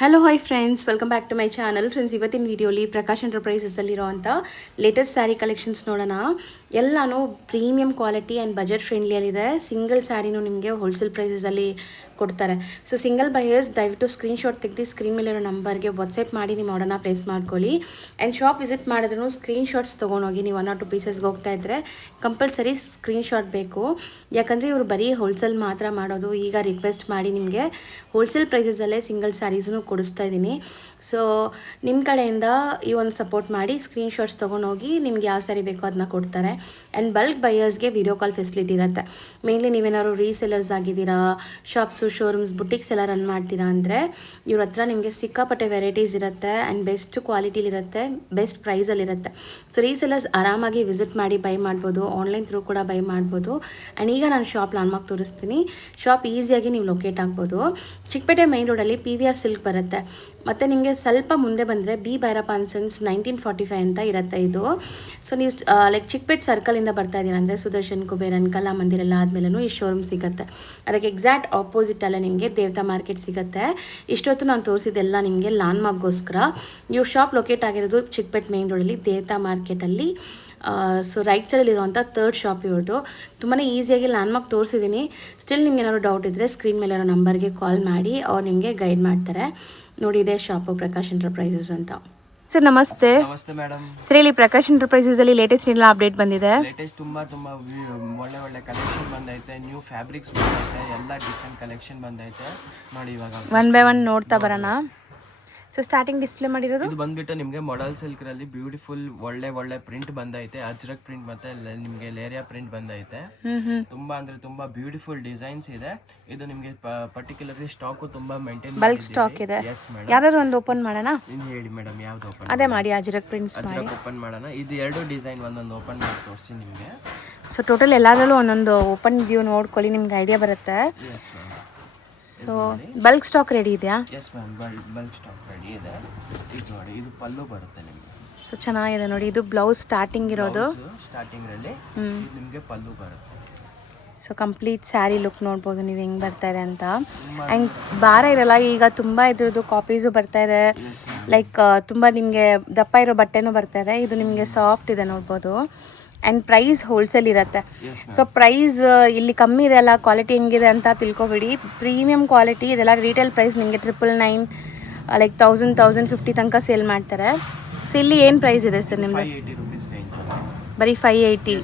Hello hi friends, welcome back to my channel. Friends, ಇವತ್ತಿನ ವಿಡಿಯೋಲಿ ಪ್ರಕಾಶ್ ಎಂಟರ್ಪ್ರೈಸಸಲ್ಲಿರೋವಂಥ ಲೇಟೆಸ್ಟ್ ಸ್ಯಾರಿ ಕಲೆಕ್ಷನ್ಸ್ ನೋಡೋಣ. ಎಲ್ಲನೂ ಪ್ರೀಮಿಯಂ ಕ್ವಾಲಿಟಿ ಆ್ಯಂಡ್ ಬಜೆಟ್ ಫ್ರೆಂಡ್ಲಿಯಲ್ಲಿದೆ. ಸಿಂಗಲ್ ಸ್ಯಾರಿನೂ ನಿಮಗೆ ಹೋಲ್ಸೇಲ್ ಪ್ರೈಸಸಲ್ಲಿ ಕೊಡ್ತಾರೆ. ಸೊ ಸಿಂಗಲ್ ಬೈಯರ್ಸ್ ದಯವಿಟ್ಟು ಸ್ಕ್ರೀನ್ಶಾಟ್ ತೆಗೆದು ಸ್ಕ್ರೀನ್ ಮೇಲಿರೋ ನಂಬರ್ಗೆ ವಾಟ್ಸಪ್ ಮಾಡಿ ನಿಮ್ಮ ಆರ್ಡರ್ನ ಪ್ಲೇಸ್ ಮಾಡ್ಕೊಳ್ಳಿ. ಆ್ಯಂಡ್ ಶಾಪ್ ವಿಸಿಟ್ ಮಾಡಿದ್ರು ಸ್ಕ್ರೀನ್ಶಾಟ್ಸ್ ತೊಗೊಂಡೋಗಿ. ನೀವು 1 or 2 ಪೀಸಸ್ಗೆ ಹೋಗ್ತಾ ಇದ್ದರೆ ಕಂಪಲ್ಸರಿ ಸ್ಕ್ರೀನ್ಶಾಟ್ ಬೇಕು. ಯಾಕಂದರೆ ಇವರು ಬರೀ ಹೋಲ್ಸೇಲ್ ಮಾತ್ರ ಮಾಡೋದು. ಈಗ ರಿಕ್ವೆಸ್ಟ್ ಮಾಡಿ ನಿಮಗೆ ಹೋಲ್ಸೇಲ್ ಪ್ರೈಸಸಲ್ಲೇ ಸಿಂಗಲ್ ಸ್ಯಾರೀಸೂ ಕೊಡಿಸ್ತಾ ಇದ್ದೀನಿ. ಸೊ ನಿಮ್ಮ ಕಡೆಯಿಂದ ಈ ಒಂದು ಸಪೋರ್ಟ್ ಮಾಡಿ ಸ್ಕ್ರೀನ್ಶಾಟ್ಸ್ ತೊಗೊಂಡೋಗಿ ನಿಮ್ಗೆ ಯಾವ ಸ್ಯಾರಿ ಬೇಕೋ ಅದನ್ನ ಕೊಡ್ತಾರೆ. ಆ್ಯಂಡ್ ಬಲ್ಕ್ ಬೈಯರ್ಸ್ಗೆ ವಿಡಿಯೋ ಕಾಲ್ ಫೆಸಿಲಿಟಿ ಇರುತ್ತೆ. ಮೇನ್ಲಿ ನೀವೇನಾದ್ರು ರೀಸೆಲ್ಲರ್ಸ್ ಆಗಿದ್ದೀರಾ, ಶಾಪ್ಸು, ಶೋರೂಮ್ಸ್, ಬುಟಿಕ್ಸ್ ಎಲ್ಲ ರನ್ ಮಾಡ್ತೀರಾ ಅಂದರೆ ಇವ್ರ ಹತ್ರ ನಿಮಗೆ ಸಿಕ್ಕಾಪಟ್ಟೆ ವೆರೈಟೀಸ್ ಇರುತ್ತೆ ಆ್ಯಂಡ್ ಬೆಸ್ಟ್ ಕ್ವಾಲಿಟಿಲಿರುತ್ತೆ, ಬೆಸ್ಟ್ ಪ್ರೈಸಲ್ಲಿರುತ್ತೆ. ಸೊ ರೀಸೆಲ್ಲರ್ಸ್ ಆರಾಮಾಗಿ ವಿಸಿಟ್ ಮಾಡಿ ಬೈ ಮಾಡ್ಬೋದು, ಆನ್ಲೈನ್ ಥ್ರೂ ಕೂಡ ಬೈ ಮಾಡ್ಬೋದು. ಆ್ಯಂಡ್ ಈಗ ನಾನು ಶಾಪ್ ಲಾನ್ಮಾರ್ಕ್ ತೋರಿಸ್ತೀನಿ. ಶಾಪ್ ಈಸಿಯಾಗಿ ನೀವು ಲೊಕೇಟ್ ಆಗ್ಬೋದು. ಚಿಕ್ಕಪೇಟೆ ಮೈನ್ ರೋಡಲ್ಲಿ PVR ಸಿಲ್ಕ್ ಬರುತ್ತೆ. ಮತ್ತು ನಿಮಗೆ ಸ್ವಲ್ಪ ಮುಂದೆ ಬಂದರೆ ಬಿ ಭೈರಪ್ಪ ಆ್ಯಂಡ್ ಸನ್ಸ್ 1945 ಅಂತ ಇರುತ್ತೆ ಇದು. ಸೊ ನೀವು ಲೈಕ್ ಚಿಕ್ಕಪೇಟೆ ಸರ್ಕಲಿಂದ ಬರ್ತಾ ಇದ್ದೀರಾ ಅಂದರೆ ಸುದರ್ಶನ್, ಕುಬೇರನ್, ಕಲಾಮಂದಿರ ಎಲ್ಲ ಆದಮೇಲೂ ಈ ಶೋರೂಮ್ ಸಿಗುತ್ತೆ. ಅದಕ್ಕೆ ಎಕ್ಸಾಕ್ಟ್ ಆಪೋಸಿಟಲ್ಲೇ ನಿಮಗೆ ದೇವತಾ ಮಾರ್ಕೆಟ್ ಸಿಗುತ್ತೆ. ಇಷ್ಟೊತ್ತು ನಾನು ತೋರಿಸಿದ್ದೆಲ್ಲ ನಿಮಗೆ ಲಾನ್ಮಾರ್ಕ್ಗೋಸ್ಕರ. ಇವ್ರ ಶಾಪ್ ಲೊಕೇಟ್ ಆಗಿರೋದು ಚಿಕ್ಕಪೇಟೆ ಮೇನ್ ರೋಡಲ್ಲಿ ದೇವತಾ ಮಾರ್ಕೆಟಲ್ಲಿ. ಸೊ ರೈಟ್ ಸೈಡಲ್ಲಿರುವಂಥ 3rd ಶಾಪ್ ಇವ್ರದ್ದು. ತುಂಬಾ ಈಸಿಯಾಗಿ ಲ್ಯಾಂಡ್ಮಾರ್ಕ್ ತೋರಿಸಿದ್ದೀನಿ. ಸ್ಟಿಲ್ ನಿಮ್ಗೆ ಏನಾದ್ರು ಡೌಟ್ ಇದ್ದರೆ ಸ್ಕ್ರೀನ್ ಮೇಲೆ ಇರೋ ನಂಬರ್ಗೆ ಕಾಲ್ ಮಾಡಿ ಅವ್ರು ನಿಮಗೆ ಗೈಡ್ ಮಾಡ್ತಾರೆ. ನೋಡಿ, ಇದೇ ಶಾಪು ಪ್ರಕಾಶ್ ಎಂಟರ್ಪ್ರೈಸಸ್ ಅಂತ. ಸರ್ ನಮಸ್ತೆ. ನಮಸ್ತೆ ಮೇಡಮ್. ಸರ್ ಹೇಳಿ, ಪ್ರಕಾಶ್ ಎಂಟರ್ಪ್ರೈಸಸ್ ಅಲ್ಲಿ ಲೇಟೆಸ್ಟ್ ಎಲ್ಲ ಅಪ್ಡೇಟ್ ಬಂದಿದೆ? ಲೇಟೆಸ್ಟ್ ತುಂಬಾ ಒಳ್ಳೆ ಕಲೆಕ್ಷನ್ ಬಂದೈತೆ. ನ್ಯೂ ಫ್ಯಾಬ್ರಿಕ್ಸ್ ಬಂದೈತೆ, ಎಲ್ಲ ಡಿಫ್ರೆಂಟ್ ಕಲೆಕ್ಷನ್ ಬಂದೈತೆ. ನೋಡಿ ಇವಾಗ ಒನ್ ಬೈ ಒನ್ ನೋಡ್ತಾ ಬರೋಣ. ಸೊ ಸ್ಟಾರ್ಟಿಂಗ್ ಡಿಸ್ಪ್ಲೇ ಮಾಡಿರೋದು ಇದು ಬಂದ್ಬಿಟ್ಟು ನಿಮಗೆ ಮಾಡೆಲ್ ಸಿಲ್ಕ್ ರಲ್ಲಿ ಬ್ಯೂಟಿಫುಲ್ ಒಳ್ಳೆ ಪ್ರಿಂಟ್ ಬಂದೈತೆ. ಅಜ್ರಕ್ ಪ್ರಿಂಟ್ ಮತ್ತೆ ನಿಮಗೆ ಲೇರಿಯಾ ಪ್ರಿಂಟ್ ಬಂದೈತೆ. ತುಂಬಾ ಅಂದ್ರೆ ತುಂಬಾ ಬ್ಯೂಟಿಫುಲ್ ಡಿಸೈನ್ಸ್ ಇದೆ. ಇದು ನಿಮಗೆ ಪರ್ಟಿಕ್ಯುಲರ್ಲಿ ಸ್ಟಾಕ್ ತುಂಬಾ ಮೇಂಟೈನ್ ಬಲ್ಕ್ ಸ್ಟಾಕ್ ಇದೆ. ಯಾವ್ದಾದ್ರು ಒಂದು ಓಪನ್ ಮಾಡೋಣ? ಹೇಳಿ ಮೇಡಮ್, ಯಾವ್ದು ಓಪನ್? ಅದೇ ಮಾಡಿ, ಅಜ್ರಕ್ ಪ್ರಿಂಟ್ಸ್ ಮಾಡಿ ಓಪನ್ ಮಾಡೋಣ. ಇದು 2 ಡಿಸೈನ್ ಒಂದೊಂದು ಓಪನ್ ಮಾಡಿ ತೋರಿಸ್ತೀನಿ ನಿಮಗೆ. ಸೊ ಟೋಟಲ್ ಎಲ್ಲಾದ್ರಲ್ಲೂ ಒಂದೊಂದು ಓಪನ್ ವ್ಯೂ ನೋಡ್ಕೊಳ್ಳಿ, ನಿಮ್ಗೆ ಐಡಿಯಾ ಬರುತ್ತೆ. ಸೊ ಬಲ್ಕ್ ಸ್ಟಾಕ್ ರೆಡಿ ಇದೆಯಾ? Yes ma'am, bulk stock ready ಇದೆ. ಇದು ನೋಡಿ, ಇದು ಪಲ್ಲು ಬರುತ್ತೆ ನಿಮಗೆ. ಸೊ ಚೆನ್ನಾಗಿದೆ ನೋಡಿ. ಇದು ಬ್ಲೌಸ್ ಸ್ಟಾರ್ಟಿಂಗ್ ಇರೋದು. ಸ್ಟಾರ್ಟಿಂಗ್ ರಲ್ಲಿ ನಿಮಗೆ ಪಲ್ಲು ಬರುತ್ತೆ. ಸೊ ಕಂಪ್ಲೀಟ್ ಸ್ಯಾರಿ ಲುಕ್ ನೋಡ್ಬೋದು ನೀವು ಹೆಂಗೆ ಬರ್ತಾ ಇದೆ ಅಂತ. ಆ್ಯಂಡ್ ಭಾರ ಇರಲ್ಲ. ಈಗ ತುಂಬ ಇದ್ರದ್ದು ಕಾಪೀಸು ಬರ್ತಾ ಇದೆ. ಲೈಕ್ ತುಂಬ ನಿಮಗೆ ದಪ್ಪ ಇರೋ ಬಟ್ಟೆನೂ ಬರ್ತಾ ಇದೆ. ಇದು ನಿಮಗೆ ಸಾಫ್ಟ್ ಇದೆ ನೋಡ್ಬೋದು. ಆ್ಯಂಡ್ ಪ್ರೈಸ್ ಹೋಲ್ಸೇಲ್ ಇರುತ್ತೆ. ಸೊ ಪ್ರೈಸ್ ಇಲ್ಲಿ ಕಮ್ಮಿ ಇದೆ ಅಲ್ಲ, ಕ್ವಾಲಿಟಿ ಹೆಂಗಿದೆ ಅಂತ ತಿಳ್ಕೊಬೇಡಿ. ಪ್ರೀಮಿಯಂ ಕ್ವಾಲಿಟಿ ಇದೆಲ್ಲ. ರಿಟೇಲ್ ಪ್ರೈಸ್ ನಿಮಗೆ 999 ಲೈಕ್ 1000-1050 ತನಕ ಸೇಲ್ ಮಾಡ್ತಾರೆ. ಸೊ ಇಲ್ಲಿ ಏನು ಪ್ರೈಸ್ ಇದೆ ಸರ್ ನಿಮ್ಮದು? ಬರೀ 580.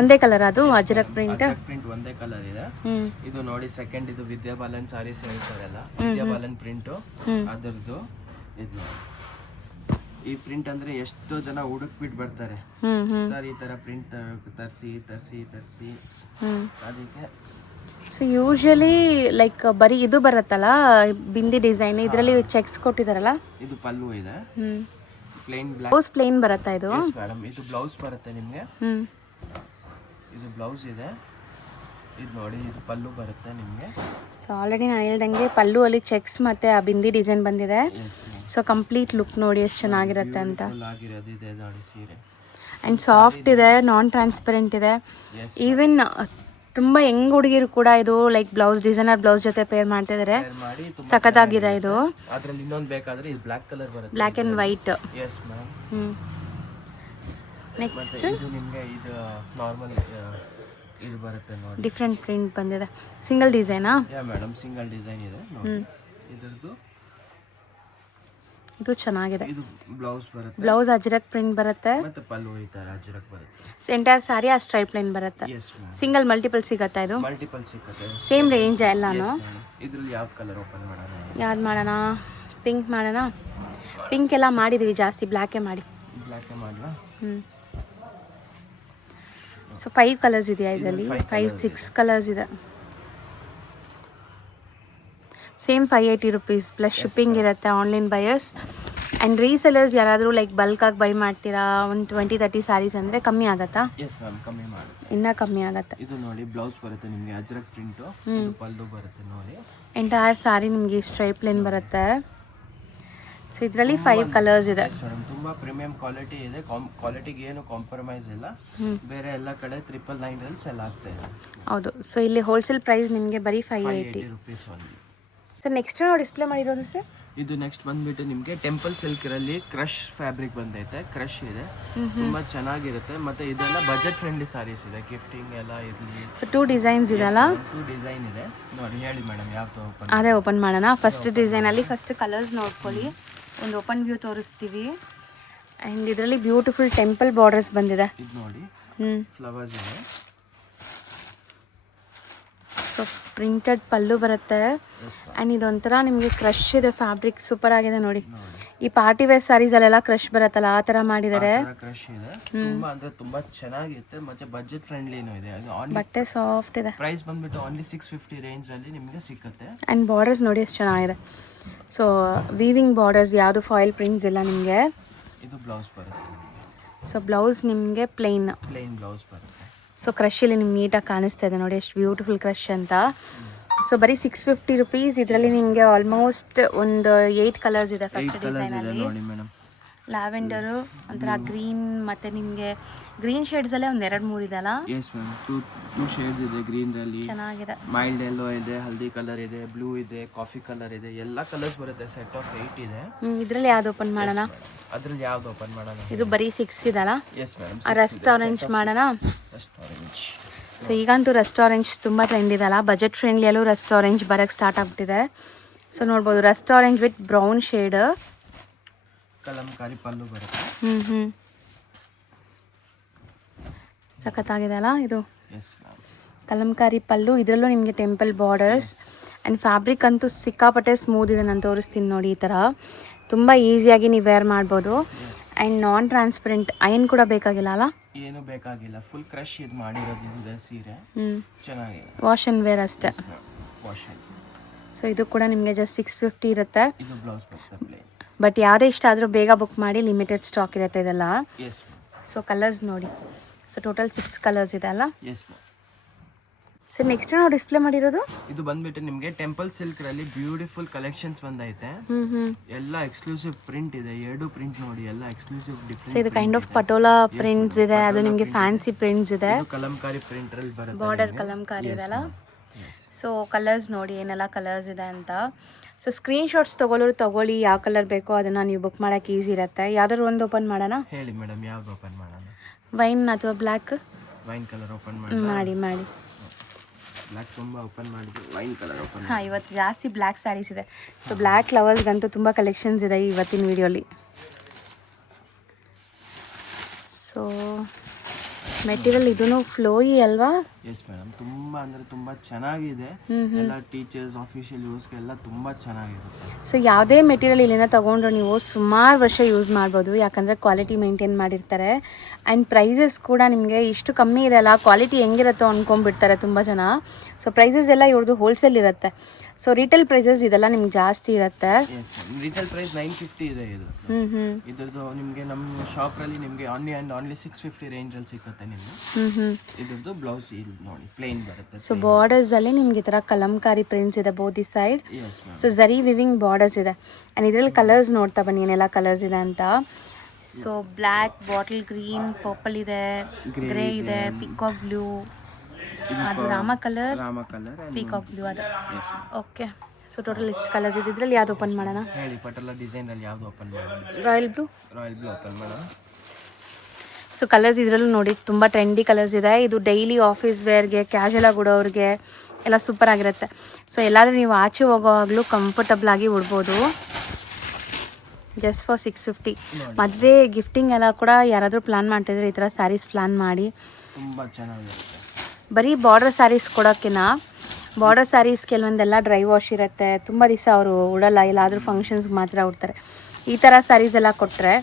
ಒಂದೇ ಕಲರ್ ಅದು ಅಜ್ರಕ್ ಪ್ರಿಂಟ್ ಒಂದೇ ಕಲರ್ ಇದೆ. ಇದು ನೋಡಿ ಸೆಕೆಂಡ್, ಇದು ವಿದ್ಯಾಬಾಲನ್ ಸಾರೀಸ್ ಹೇಳ್ತಾರಲ್ಲ, ವಿದ್ಯಾಬಾಲನ್ ಪ್ರಿಂಟ್ ಅದರದ್ದು. ಇದು ಈ ಪ್ರಿಂಟ್ ಅಂದ್ರೆ ಎಷ್ಟೋ ಜನ ಹುಡುಕ್ಬಿಟ್ಟು ಬರ್ತಾರೆ ಸರ್, ಈ ತರ ಪ್ರಿಂಟ್ ತರಿಸಿ ಅದಕ್ಕೆ. ಸೊ ಯೂಶಲಿ ಲೈಕ್ ಬರೀ ಇದು ಬರುತ್ತಲ್ಲ ಬಿಂದಿ ಡಿಸೈನ್, ಇದರಲ್ಲಿ ಚೆಕ್ಸ್ ಕೊಟ್ಟಿದಾರಲ್ಲ. ಇದು ಪಲ್ಲು ಇದೆ, ಪ್ಲೇನ್ ಬ್ಲೌಸ್ ಪ್ಲೇನ್ ಬರುತ್ತಾ ಇದು? ಮೇಡಮ್, ಇದು ಬ್ಲೌಸ್ ಬರುತ್ತೆ ನಿಮಗೆ. ಇದು ಬ್ಲೌಸ್ ಇದೆ. ಇದು ನೋಡಿ, ಇದು ಪಲ್ಲು ಬರುತ್ತೆ ನಿಮಗೆ. ಸೊ ಆಲ್ರೆಡಿ ನಾನು ಹೇಳ್ದಂಗೆ ಪಲ್ಲು ಅಲ್ಲಿ ಚೆಕ್ಸ್ ಮತ್ತೆ ಆ ಬಿಂದಿ ಡಿಸೈನ್ ಬಂದಿದೆ. ಸೊ ಕಂಪ್ಲೀಟ್ ಲುಕ್ ನೋಡಿ ಎಷ್ಟು ಚೆನ್ನಾಗಿರುತ್ತೆ ಅಂತ. ಆ್ಯಂಡ್ ಸಾಫ್ಟ್ ಇದೆ, ನಾನ್ ಟ್ರಾನ್ಸ್ಪರೆಂಟ್ ಇದೆ. ಈವನ್ ತುಂಬ ಯಂಗ್ ಹುಡುಗಿರು ಕೂಡ ಇದು ಲೈಕ್ ಬ್ಲೌಸ್, ಡಿಸೈನರ್ ಬ್ಲೌಸ್ ಜೊತೆ ಪೇರ್ ಮಾಡ್ತಿದ್ದಾರೆ. ಸಖತ್ತಾಗಿದೆ ಇದು. ಅದರಲ್ಲಿ ಇನ್ನೊಂದು ಬೇಕಾದ್ರೆ ಇದು ಬ್ಲಾಕ್ ಕಲರ್ ಬರುತ್ತೆ, black and white. Yes ma'am. Next ಇದು ನಿಮಗೆ ಇದು ನಾರ್ಮಲ್ ಇದು ಬರುತ್ತೆ ನೋಡಿ, ಡಿಫ್ರೆಂಟ್ ಪ್ರಿಂಟ್ ಬಂದಿದೆ. ಸಿಂಗಲ್ ಡಿಸೈನಾ? ಯಾ ಮೇಡಮ್, ಸಿಂಗಲ್ ಡಿಸೈನ್ ಇದೆ ನೋಡಿ. ಇದರದ್ದು ಇದು ಚೆನ್ನಾಗಿದೆ. ಇದು ಬ್ಲೌಸ್ ಬರುತ್ತೆ, ಬ್ಲೌಸ್ ಅಜ್ರಕ್ ಪ್ರಿಂಟ್ ಬರುತ್ತೆ, ಮತ್ತೆ ಪಲ್ಲು ಈ ತರ ಅಜ್ರಕ್ ಬರುತ್ತೆ. ಎಂಟೈರ್ ಸಾರಿ ಆ ಸ್ಟ್ರೈಪ್ ಲೈನ್ ಬರುತ್ತೆ. ಸಿಂಗಲ್ ಮಲ್ಟಿಪಲ್ ಸಿಗತ್ತಾ ಇದು? ಮಲ್ಟಿಪಲ್ ಸಿಗುತ್ತೆ, ಸೇಮ್ ರೇಂಜ್ ಎಲ್ಲಾನು. ಇದರಲ್ಲಿ ಯಾವ ಕಲರ್ ಓಪನ್ ಮಾಡೋಣ? ಯಾವ್ದು ಮಾಡೋಣ? ಪಿಂಕ್ ಮಾಡೋಣ. ಪಿಂಕ್ ಎಲ್ಲ ಮಾಡಿದೀವಿ ಜಾಸ್ತಿ, ಬ್ಲ್ಯಾಕೇ ಮಾಡಿ. ಬ್ಲ್ಯಾಕೇ ಮಾಡಲಾ? ಸೊ 5 ಕಲರ್ಸ್ ಇದೆಯಾ ಇದರಲ್ಲಿ? 5-6 ಕಲರ್ಸ್ ಇದೆ. ಸೇಮ್ 580 rupees ಪ್ಲಸ್ ಶಿಪ್ಪಿಂಗ್ ಇರುತ್ತೆ. ಆನ್ಲೈನ್ ಬಯರ್ಸ್ ಆ್ಯಂಡ್ ರೀಸೆಲರ್ಸ್ ಯಾರಾದರೂ ಲೈಕ್ ಬಲ್ಕಾಗಿ ಬೈ ಮಾಡ್ತೀರಾ, ಒಂದು 20-30 ಸ್ಯಾರೀಸ್ ಅಂದರೆ ಕಮ್ಮಿ ಆಗುತ್ತಾ? ಎಸ್ ಮ್ಯಾಮ್, ಕಮ್ಮಿ ಮಾಡುತ್ತೆ, ಇನ್ನೂ ಕಮ್ಮಿ ಆಗುತ್ತೆ. ಇದು ನೋಡಿ, ಬ್ಲೌಸ್ ಬರುತ್ತೆ ನಿಮಗೆ ಅಜ್ರಕ್ ಪ್ರಿಂಟು, ಪಲ್ಲು ಬರುತ್ತೆ ನೋಡಿ. ಎಂಟೈರ್ ಸ್ಯಾರಿ ನಿಮಗೆ ಸ್ಟ್ರೈಪ್ ಲೈನ್ ಬರುತ್ತೆ. ಸೊ ಇದರಲ್ಲಿ 5 ಕಲರ್ಸ್ ಇದೆ. ತುಂಬಾ ಪ್ರೀಮಿಯಂ ಕ್ವಾಲಿಟಿ ಇದೆ. ಕ್ವಾಲಿಟಿಗೆ ಏನು ಕಾಂಪ್ರಮೈಸ್ ಇಲ್ಲ. ಬೇರೆ ಎಲ್ಲ ಕಡೆ 999 ಸೆಲ್ ಆಗ್ತಾ ಇದೆ. ಹೌದು. ಸೊ ಇಲ್ಲಿ ಹೋಲ್ಸೇಲ್ ಪ್ರೈಸ್ ನಿಮಗೆ ಬರೀ 580 rupees only. ಸರ್ ನೆಕ್ಸ್ಟ್ ನಾವು ಡಿಸ್ಪ್ಲೇ ಮಾಡಿರೋದು ಸರ್ ಇದು ನೆಕ್ಸ್ಟ್ ಬಂದ್ಬಿಟ್ಟು ನಿಮಗೆ ಟೆಂಪಲ್ ಸಿಲ್ಕ್ ಇರಲ್ಲಿ ಕ್ರಶ್ ಫ್ಯಾಬ್ರಿಕ್ ಬಂದೈತೆ, ಕ್ರಶ್ ಇದೆ, ತುಂಬಾ ಚೆನ್ನಾಗಿರುತ್ತೆ. ಮತ್ತೆ ಇದೆಲ್ಲ ಬಜೆಟ್ ಫ್ರೆಂಡ್ಲಿ ಸಾರೀಸ್ ಇದೆ, ಗಿಫ್ಟಿಂಗ್ ಎಲ್ಲ ಇರಲಿ. ಸೊ 2 ಡಿಸೈನ್ಸ್ ಇದೆಲ್ಲ, 2 ಡಿಸೈನ್ ಇದೆ ನೋಡಿ. ಹೇಳಿ ಮೇಡಮ್ ಯಾವ್ದು ಓಪನ್? ಅದೇ ಓಪನ್ ಮಾಡೋಣ. ಫಸ್ಟ್ ಡಿಸೈನಲ್ಲಿ ಫಸ್ಟ್ ಕಲರ್ಸ್ ನೋಡ್ಕೊಳ್ಳಿ, ಒಂದು ಓಪನ್ ವ್ಯೂ ತೋರಿಸ್ತೀವಿ. ಆ್ಯಂಡ್ ಇದರಲ್ಲಿ ಬ್ಯೂಟಿಫುಲ್ ಟೆಂಪಲ್ ಬಾರ್ಡರ್ಸ್ ಬಂದಿದೆ. ಇದು ನೋಡಿ, ಫ್ಲವರ್ಸ್ ಇದೆ. ಸೊ ಪ್ರಿಂಟೆಡ್ ಪಲ್ಲು ಬರುತ್ತೆ. ಆ್ಯಂಡ್ ಇದೊಂಥರ ನಿಮಗೆ ಕ್ರಶ್ ಇದೆ, ಫ್ಯಾಬ್ರಿಕ್ ಸೂಪರ್ ಆಗಿದೆ ನೋಡಿ. ಈ ಪಾರ್ಟಿ ವೇರ್ ಸ್ಯಾರೀಸಲ್ಲೆಲ್ಲ ಕ್ರಶ್ ಬರುತ್ತಲ್ಲ, ಆ ಥರ ಮಾಡಿದ್ದಾರೆ. ಕ್ರಶ್ ಇದೆ, ತುಂಬಾ ಅಂದ್ರೆ ತುಂಬಾ ಚೆನ್ನಾಗಿರುತ್ತೆ. ಮತ್ತೆ ಬಜೆಟ್ ಫ್ರೆಂಡ್ಲಿನೂ ಇದೆ. ಬಟ್ಟೆ ಸಾಫ್ಟ್ ಇದೆ. ಪ್ರೈಸ್ ಬಂದ್ಬಿಟ್ಟು ಓನ್ಲಿ 650 ರೇಂಜ್ ಅಲ್ಲಿ ನಿಮಗೆ ಸಿಗುತ್ತೆ. ಆ್ಯಂಡ್ ಬಾರ್ಡರ್ಸ್ ನೋಡಿ ಎಷ್ಟು ಚೆನ್ನಾಗಿದೆ. ಸೊ ವೀವಿಂಗ್ ಬಾರ್ಡರ್ಸ್, ಯಾವುದು ಫಾಯಿಲ್ ಪ್ರಿಂಟ್ಸ್ ಇಲ್ಲ ನಿಮಗೆ. ಇದು ಬ್ಲೌಸ್ ಬರುತ್ತೆ. ಸೊ ಬ್ಲೌಸ್ ನಿಮಗೆ ಪ್ಲೇನ್ ಬ್ಲೌಸ್ ಬರುತ್ತೆ. ಸೊ ಕ್ರಶಲ್ಲಿ ನಿಮ್ಗೆ ನೀಟಾಗಿ ಕಾಣಿಸ್ತಾ ಇದೆ ನೋಡಿ, ಎಷ್ಟು ಬ್ಯೂಟಿಫುಲ್ ಕ್ರಶ್ ಅಂತ. ಸೊ ಬರೀ 650 ರುಪೀಸ್. ಇದರಲ್ಲಿ ನಿಮಗೆ ಆಲ್ಮೋಸ್ಟ್ ಒಂದು 8 ಕಲರ್ಸ್ ಇದೆ. ಫಸ್ಟ್ ಡಿಸೈನಲ್ಲಿ ನೋಡಿ ಮೇಡಮ್, ಲ್ಯಾವೆಂಡರು, ಒಂಥರ ಗ್ರೀನ್, ಮತ್ತೆ ನಿಮಗೆ ಗ್ರೀನ್ ಶೇಡ್ಸಲ್ಲೇ ಒಂದು 2-3 ಇದೆ ಅಲ್ಲ? ಎಸ್ ಮ್ಯಾಮ್, 2 ಶೇಡ್ಸ್ ಇದೆ ಗ್ರೀನ್ ಅಲ್ಲಿ. ಚೆನ್ನಾಗಿದೆ. ಮೈಲ್ಡ್ ಯೆಲ್ಲೋ ಇದೆ, ಹಲ್ದಿ ಕಲರ್ ಇದೆ, ಬ್ಲೂ ಇದೆ, ಕಾಫಿ ಕಲರ್ ಇದೆ, ಎಲ್ಲ ಕಲರ್ಸ್ ಬರುತ್ತೆ. ಸೆಟ್ ಆಫ್ 8 ಇದೆ. ಇದರಲ್ಲಿ ಯಾವ್ದು ಓಪನ್ ಮಾಡೋಣ? ಅದ್ರಲ್ಲಿ ಯಾವ್ದು ಓಪನ್ ಮಾಡೋಣ? ಇದು ಬರೀ 6 ಇದಲ್ಲ? Yes ma'am. ರಸ್ಟ್ ಆರೆಂಜ್ ಮಾಡೋಣ. Rust orange. ಸೊ ಈಗಂತೂ ರಸ್ಟ್ ಆರೆಂಜ್ ತುಂಬ ಟ್ರೆಂಡ್ ಇದೆಲ್ಲ, ಬಜೆಟ್ ಫ್ರೆಂಡ್ಲಿಯಲ್ಲೂ ರಸ್ಟ್ ಆರೆಂಜ್ ಬರೋಕ್ಕೆ ಸ್ಟಾರ್ಟ್ ಆಗ್ಬಿಟ್ಟಿದೆ. ಸೊ ನೋಡ್ಬೋದು, rust orange with brown shade, kalamkari pallu ಬರುತ್ತೆ. ಸಖತ್ತಾಗಿದೆ ಅಲ್ಲ ಇದು? Yes ma'am. ಕಲಂಕಾರಿ ಪಲ್ಲು, ಇದರಲ್ಲೂ ನಿಮಗೆ ಟೆಂಪಲ್ ಬಾರ್ಡರ್ಸ್. ಆ್ಯಂಡ್ ಫ್ಯಾಬ್ರಿಕ್ ಅಂತೂ ಸಿಕ್ಕಾಪಟ್ಟೆ ಸ್ಮೂತ್ ಇದೆ. ನಾನು ತೋರಿಸ್ತೀನಿ ನೋಡಿ. ಈ ಥರ ತುಂಬ ಈಸಿಯಾಗಿ ನೀವು ವೇರ್ ಮಾಡ್ಬೋದು. ಆ್ಯಂಡ್ ನಾನ್ ಟ್ರಾನ್ಸ್ಪರೆಂಟ್, ಅಯನ್ ಕೂಡ ಬೇಕಾಗಿಲ್ಲ ಅಲ್ಲ? ಏನು ಬೇಕಾಗಿಲ್ಲ, ಫುಲ್ ಕ್ರಶ್ ಇದು ಮಾಡಿರೋದು ಸೀರೆ. ಚೆನ್ನಾಗಿದೆ. ವಾಶ್ ಆ್ಯಂಡ್ ವೇರ್ ಅಷ್ಟೇ. Wash and. ಸೊ ಇದು ಕೂಡ ನಿಮಗೆ ಜಸ್ಟ್ 650 ಇರುತ್ತೆ. ಇದು ಬ್ಲೌಸ್ ಬರುತ್ತೆ ಪ್ಲೇನ್. ಬಟ್ ಯಾವುದೇ ಇಷ್ಟ ಆದರೂ ಬೇಗ ಬುಕ್ ಮಾಡಿ, ಲಿಮಿಟೆಡ್ ಸ್ಟಾಕ್ ಇರುತ್ತೆ ಇದೆಲ್ಲ. Yes ma'am. ಸೊ ಕಲರ್ಸ್ ನೋಡಿ. ಸೊ ಟೋಟಲ್ 6 ಕಲರ್ಸ್ ಇದೆ ಅಲ್ಲ? Yes ma'am. ಸರ್ ನೆಕ್ಸ್ಟ್ ನಾವು ಡಿಸ್ಪ್ಲೇ ಮಾಡಿರೋದು ಇದು ಬಂದ್ಬಿಟ್ಟು ನಿಮಗೆ ಟೆಂಪಲ್ ಸಿಲ್ಕ್ ರಲ್ಲಿ ಬ್ಯೂಟಿಫುಲ್ ಕಲೆಕ್ಷನ್ಸ್ ಬಂದೈತೆ. ಎಲ್ಲ ಎಕ್ಸ್ಕ್ಲೂಸಿವ್ ಪ್ರಿಂಟ್ ಇದೆ. 2 ಪ್ರಿಂಟ್ ನೋಡಿ, ಎಲ್ಲ ಎಕ್ಸ್ಕ್ಲೂಸಿವ್ ಡಿಫರೆಂಟ್. ಸೊ ಇದು ಕೈಂಡ್ ಆಫ್ ಪಟೋಲಾ ಪ್ರಿಂಟ್ಸ್ ಇದೆ, ಅದು ನಿಮಗೆ ಫ್ಯಾನ್ಸಿ ಪ್ರಿಂಟ್ಸ್ ಇದೆ. ಕಲಂಕಾರಿ ಪ್ರಿಂಟ್ ಅಲ್ಲಿ ಬರುತ್ತೆ, ಬಾರ್ಡರ್ ಕಲಂಕಾರಿ ಇದೆ ಅಲ್ಲ? ಸೊ ಕಲರ್ಸ್ ನೋಡಿ ಏನೆಲ್ಲ ಕಲರ್ಸ್ ಇದೆ ಅಂತ. ಸೊ ಸ್ಕ್ರೀನ್ ಶಾಟ್ಸ್ ತಗೊಳ್ಳಿ, ಯಾವ ಕಲರ್ ಬೇಕೋ ಅದನ್ನು ನೀವು ಬುಕ್ ಮಾಡೋಕ್ಕೆ ಈಸಿ ಇರುತ್ತೆ. ಯಾವ್ದಾದ್ರು ಒಂದು ಓಪನ್ ಮಾಡೋಣ? ಹೇಳಿ ಮೇಡಮ್, ಯಾವ್ದು ಓಪನ್ ಮಾಡೋಣ? ವೈನ್ ಅಥವಾ ಬ್ಲ್ಯಾಕ್? ವೈನ್ ಕಲರ್ ಓಪನ್ ಮಾಡಿ. ಬ್ಲ್ಯಾಕ್ ತುಂಬ ಓಪನ್ ಮಾಡಿದ್ವಿ, ವೈನ್ ಕಲರ್ ಓಪನ್. ಹಾಂ, ಇವತ್ತು ಜಾಸ್ತಿ ಬ್ಲ್ಯಾಕ್ ಸ್ಯಾರೀಸ್ ಇದೆ. ಸೊ ಬ್ಲ್ಯಾಕ್ ಲವರ್ಸ್ಗಂತೂ ತುಂಬ ಕಲೆಕ್ಷನ್ಸ್ ಇದೆ ಇವತ್ತಿನ ವಿಡಿಯೋಲಿ. ಸೊ ಮೆಟೀರಿಯಲ್ ಇದೂ ಫ್ಲೋಯಿ ಅಲ್ವಾ? ಎಸ್ ಮೇಡಮ್, ತುಂಬ ಅಂದರೆ ತುಂಬ ಚೆನ್ನಾಗಿದೆ. ಎಲ್ಲ ಟೀಚರ್ಸ್, ಆಫೀಷಿಯಲ್ ಯೂಸ್ಗೆ ಎಲ್ಲ ತುಂಬ ಚೆನ್ನಾಗಿರುತ್ತೆ. ಸೊ ಯಾವುದೇ ಮೆಟೀರಿಯಲ್ ಇಲ್ಲಿಂದ ತೊಗೊಂಡ್ರೆ ನೀವು ಸುಮಾರು ವರ್ಷ ಯೂಸ್ ಮಾಡ್ಬೋದು, ಯಾಕಂದರೆ ಕ್ವಾಲಿಟಿ ಮೇಂಟೈನ್ ಮಾಡಿರ್ತಾರೆ. ಆ್ಯಂಡ್ ಪ್ರೈಸಸ್ ಕೂಡ ನಿಮಗೆ ಇಷ್ಟು ಕಮ್ಮಿ ಇದೆ ಅಲ್ಲ, ಕ್ವಾಲಿಟಿ ಹೆಂಗಿರುತ್ತೋ ಅಂದ್ಕೊಂಡ್ಬಿಡ್ತಾರೆ ತುಂಬ ಜನ. ಸೊ ಪ್ರೈಸಸ್ ಎಲ್ಲ ಇವ್ರದ್ದು ಹೋಲ್ಸೇಲ್ ಇರುತ್ತೆ. ಸೊ ರಿಟೇಲ್ ಪ್ರೈಸಸ್ ಇದೆಲ್ಲ ನಿಮ್ಗೆ ಜಾಸ್ತಿ ಇರುತ್ತೆ. ರಿಟೇಲ್ ಪ್ರೈಸ್ 950 ಇದೆ ಇದು. ಇದ್ರದ್ದು ನಿಮಗೆ ನಮ್ಮ ಶಾಪಲ್ಲಿ ನಿಮಗೆ ಓನ್ಲಿ 650 ರೇಂಜಲ್ಲಿ ಸಿಗುತ್ತೆ ನಿಮಗೆ. ಇದ್ರದ್ದು ಬ್ಲೌಸ್ ಇಲ್ಲಿ ನೋಡಿ ಪ್ಲೇನ್ ಬರುತ್ತೆ. ಸೊ ಬಾರ್ಡರ್ಸ್ ಅಲ್ಲಿ ನಿಮ್ಗೆ ಈ ಥರ ಕಲಂಕಾರಿ ಪ್ರಿಂಟ್ಸ್ ಇದೆ ಬೋದಿ ಸೈಡ್. ಸೊ ಝರಿ ವಿವಿಂಗ್ ಬಾರ್ಡರ್ಸ್ ಇದೆ. ಆ್ಯಂಡ್ ಇದರಲ್ಲಿ ಕಲರ್ಸ್ ನೋಡ್ತಾ ಬನ್ನಿ ಏನೆಲ್ಲ ಕಲರ್ಸ್ ಇದೆ ಅಂತ. So black, bottle green, purple ಇದೆ, ಗ್ರೇ ಇದೆ, ಪಿಕಾಕ್ ಬ್ಲೂ, ಅದು ರಾಮ ಕಲರ್, ಪಿಕಾಕ್ ಬ್ಲೂ ಅದು. ಓಕೆ, ಸೊ ಟೋಟಲ್ ಇಷ್ಟು ಕಲರ್ಸ್ ಇದೆ. ಇದರಲ್ಲಿ ಯಾವ್ದು ಓಪನ್ ಮಾಡೋಣ? ಹೇಳಿ, ಪಟೋಲಾ ಡಿಸೈನ್ ಅಲ್ಲಿ ಯಾವ್ದು ಓಪನ್ ಮಾಡೋಣ? ರಾಯಲ್ ಬ್ಲೂ ಓಪನ್ ಮಾಡೋಣ. ಸೊ ಕಲರ್ಸ್ ಇದರಲ್ಲೂ ನೋಡಿ ತುಂಬ ಟ್ರೆಂಡಿ ಕಲರ್ಸ್ ಇದೆ. ಇದು ಡೈಲಿ ಆಫೀಸ್ ವೇರ್ಗೆ, ಕ್ಯಾಶುವಲ್ ಆಗಿ ಉಡೋರಿಗೆ ಎಲ್ಲ ಸೂಪರ್ ಆಗಿರುತ್ತೆ. ಸೊ ಎಲ್ಲಾದರೂ ನೀವು ಆಚೆ ಹೋಗೋವಾಗಲೂ ಕಂಫರ್ಟಬಲ್ ಆಗಿ ಉಡ್ಬೋದು. Just for 650. ಮದುವೆ ಗಿಫ್ಟಿಂಗ್ ಎಲ್ಲ ಕೂಡ ಯಾರಾದರೂ ಪ್ಲ್ಯಾನ್ ಮಾಡ್ತಿದ್ರೆ ಈ ಥರ ಸ್ಯಾರೀಸ್ ಪ್ಲ್ಯಾನ್ ಮಾಡಿ. ತುಂಬ ಚೆನ್ನಾಗಿರುತ್ತೆ. ಬರೀ ಬಾರ್ಡರ್ ಸ್ಯಾರೀಸ್ ಕೊಡೋಕ್ಕಿಂತ ಬಾರ್ಡರ್ ಸ್ಯಾರೀಸ್ ಕೆಲವೊಂದೆಲ್ಲ ಡ್ರೈ ವಾಶ್ ಇರುತ್ತೆ, ತುಂಬ ದಿವಸ ಅವರು ಉಡಲ್ಲ, ಎಲ್ಲಾದರೂ ಫಂಕ್ಷನ್ಸ್ಗೆ ಮಾತ್ರ ಉಡ್ತಾರೆ. ಈ ಥರ ಸ್ಯಾರೀಸ್ ಎಲ್ಲ ಕೊಟ್ಟರೆ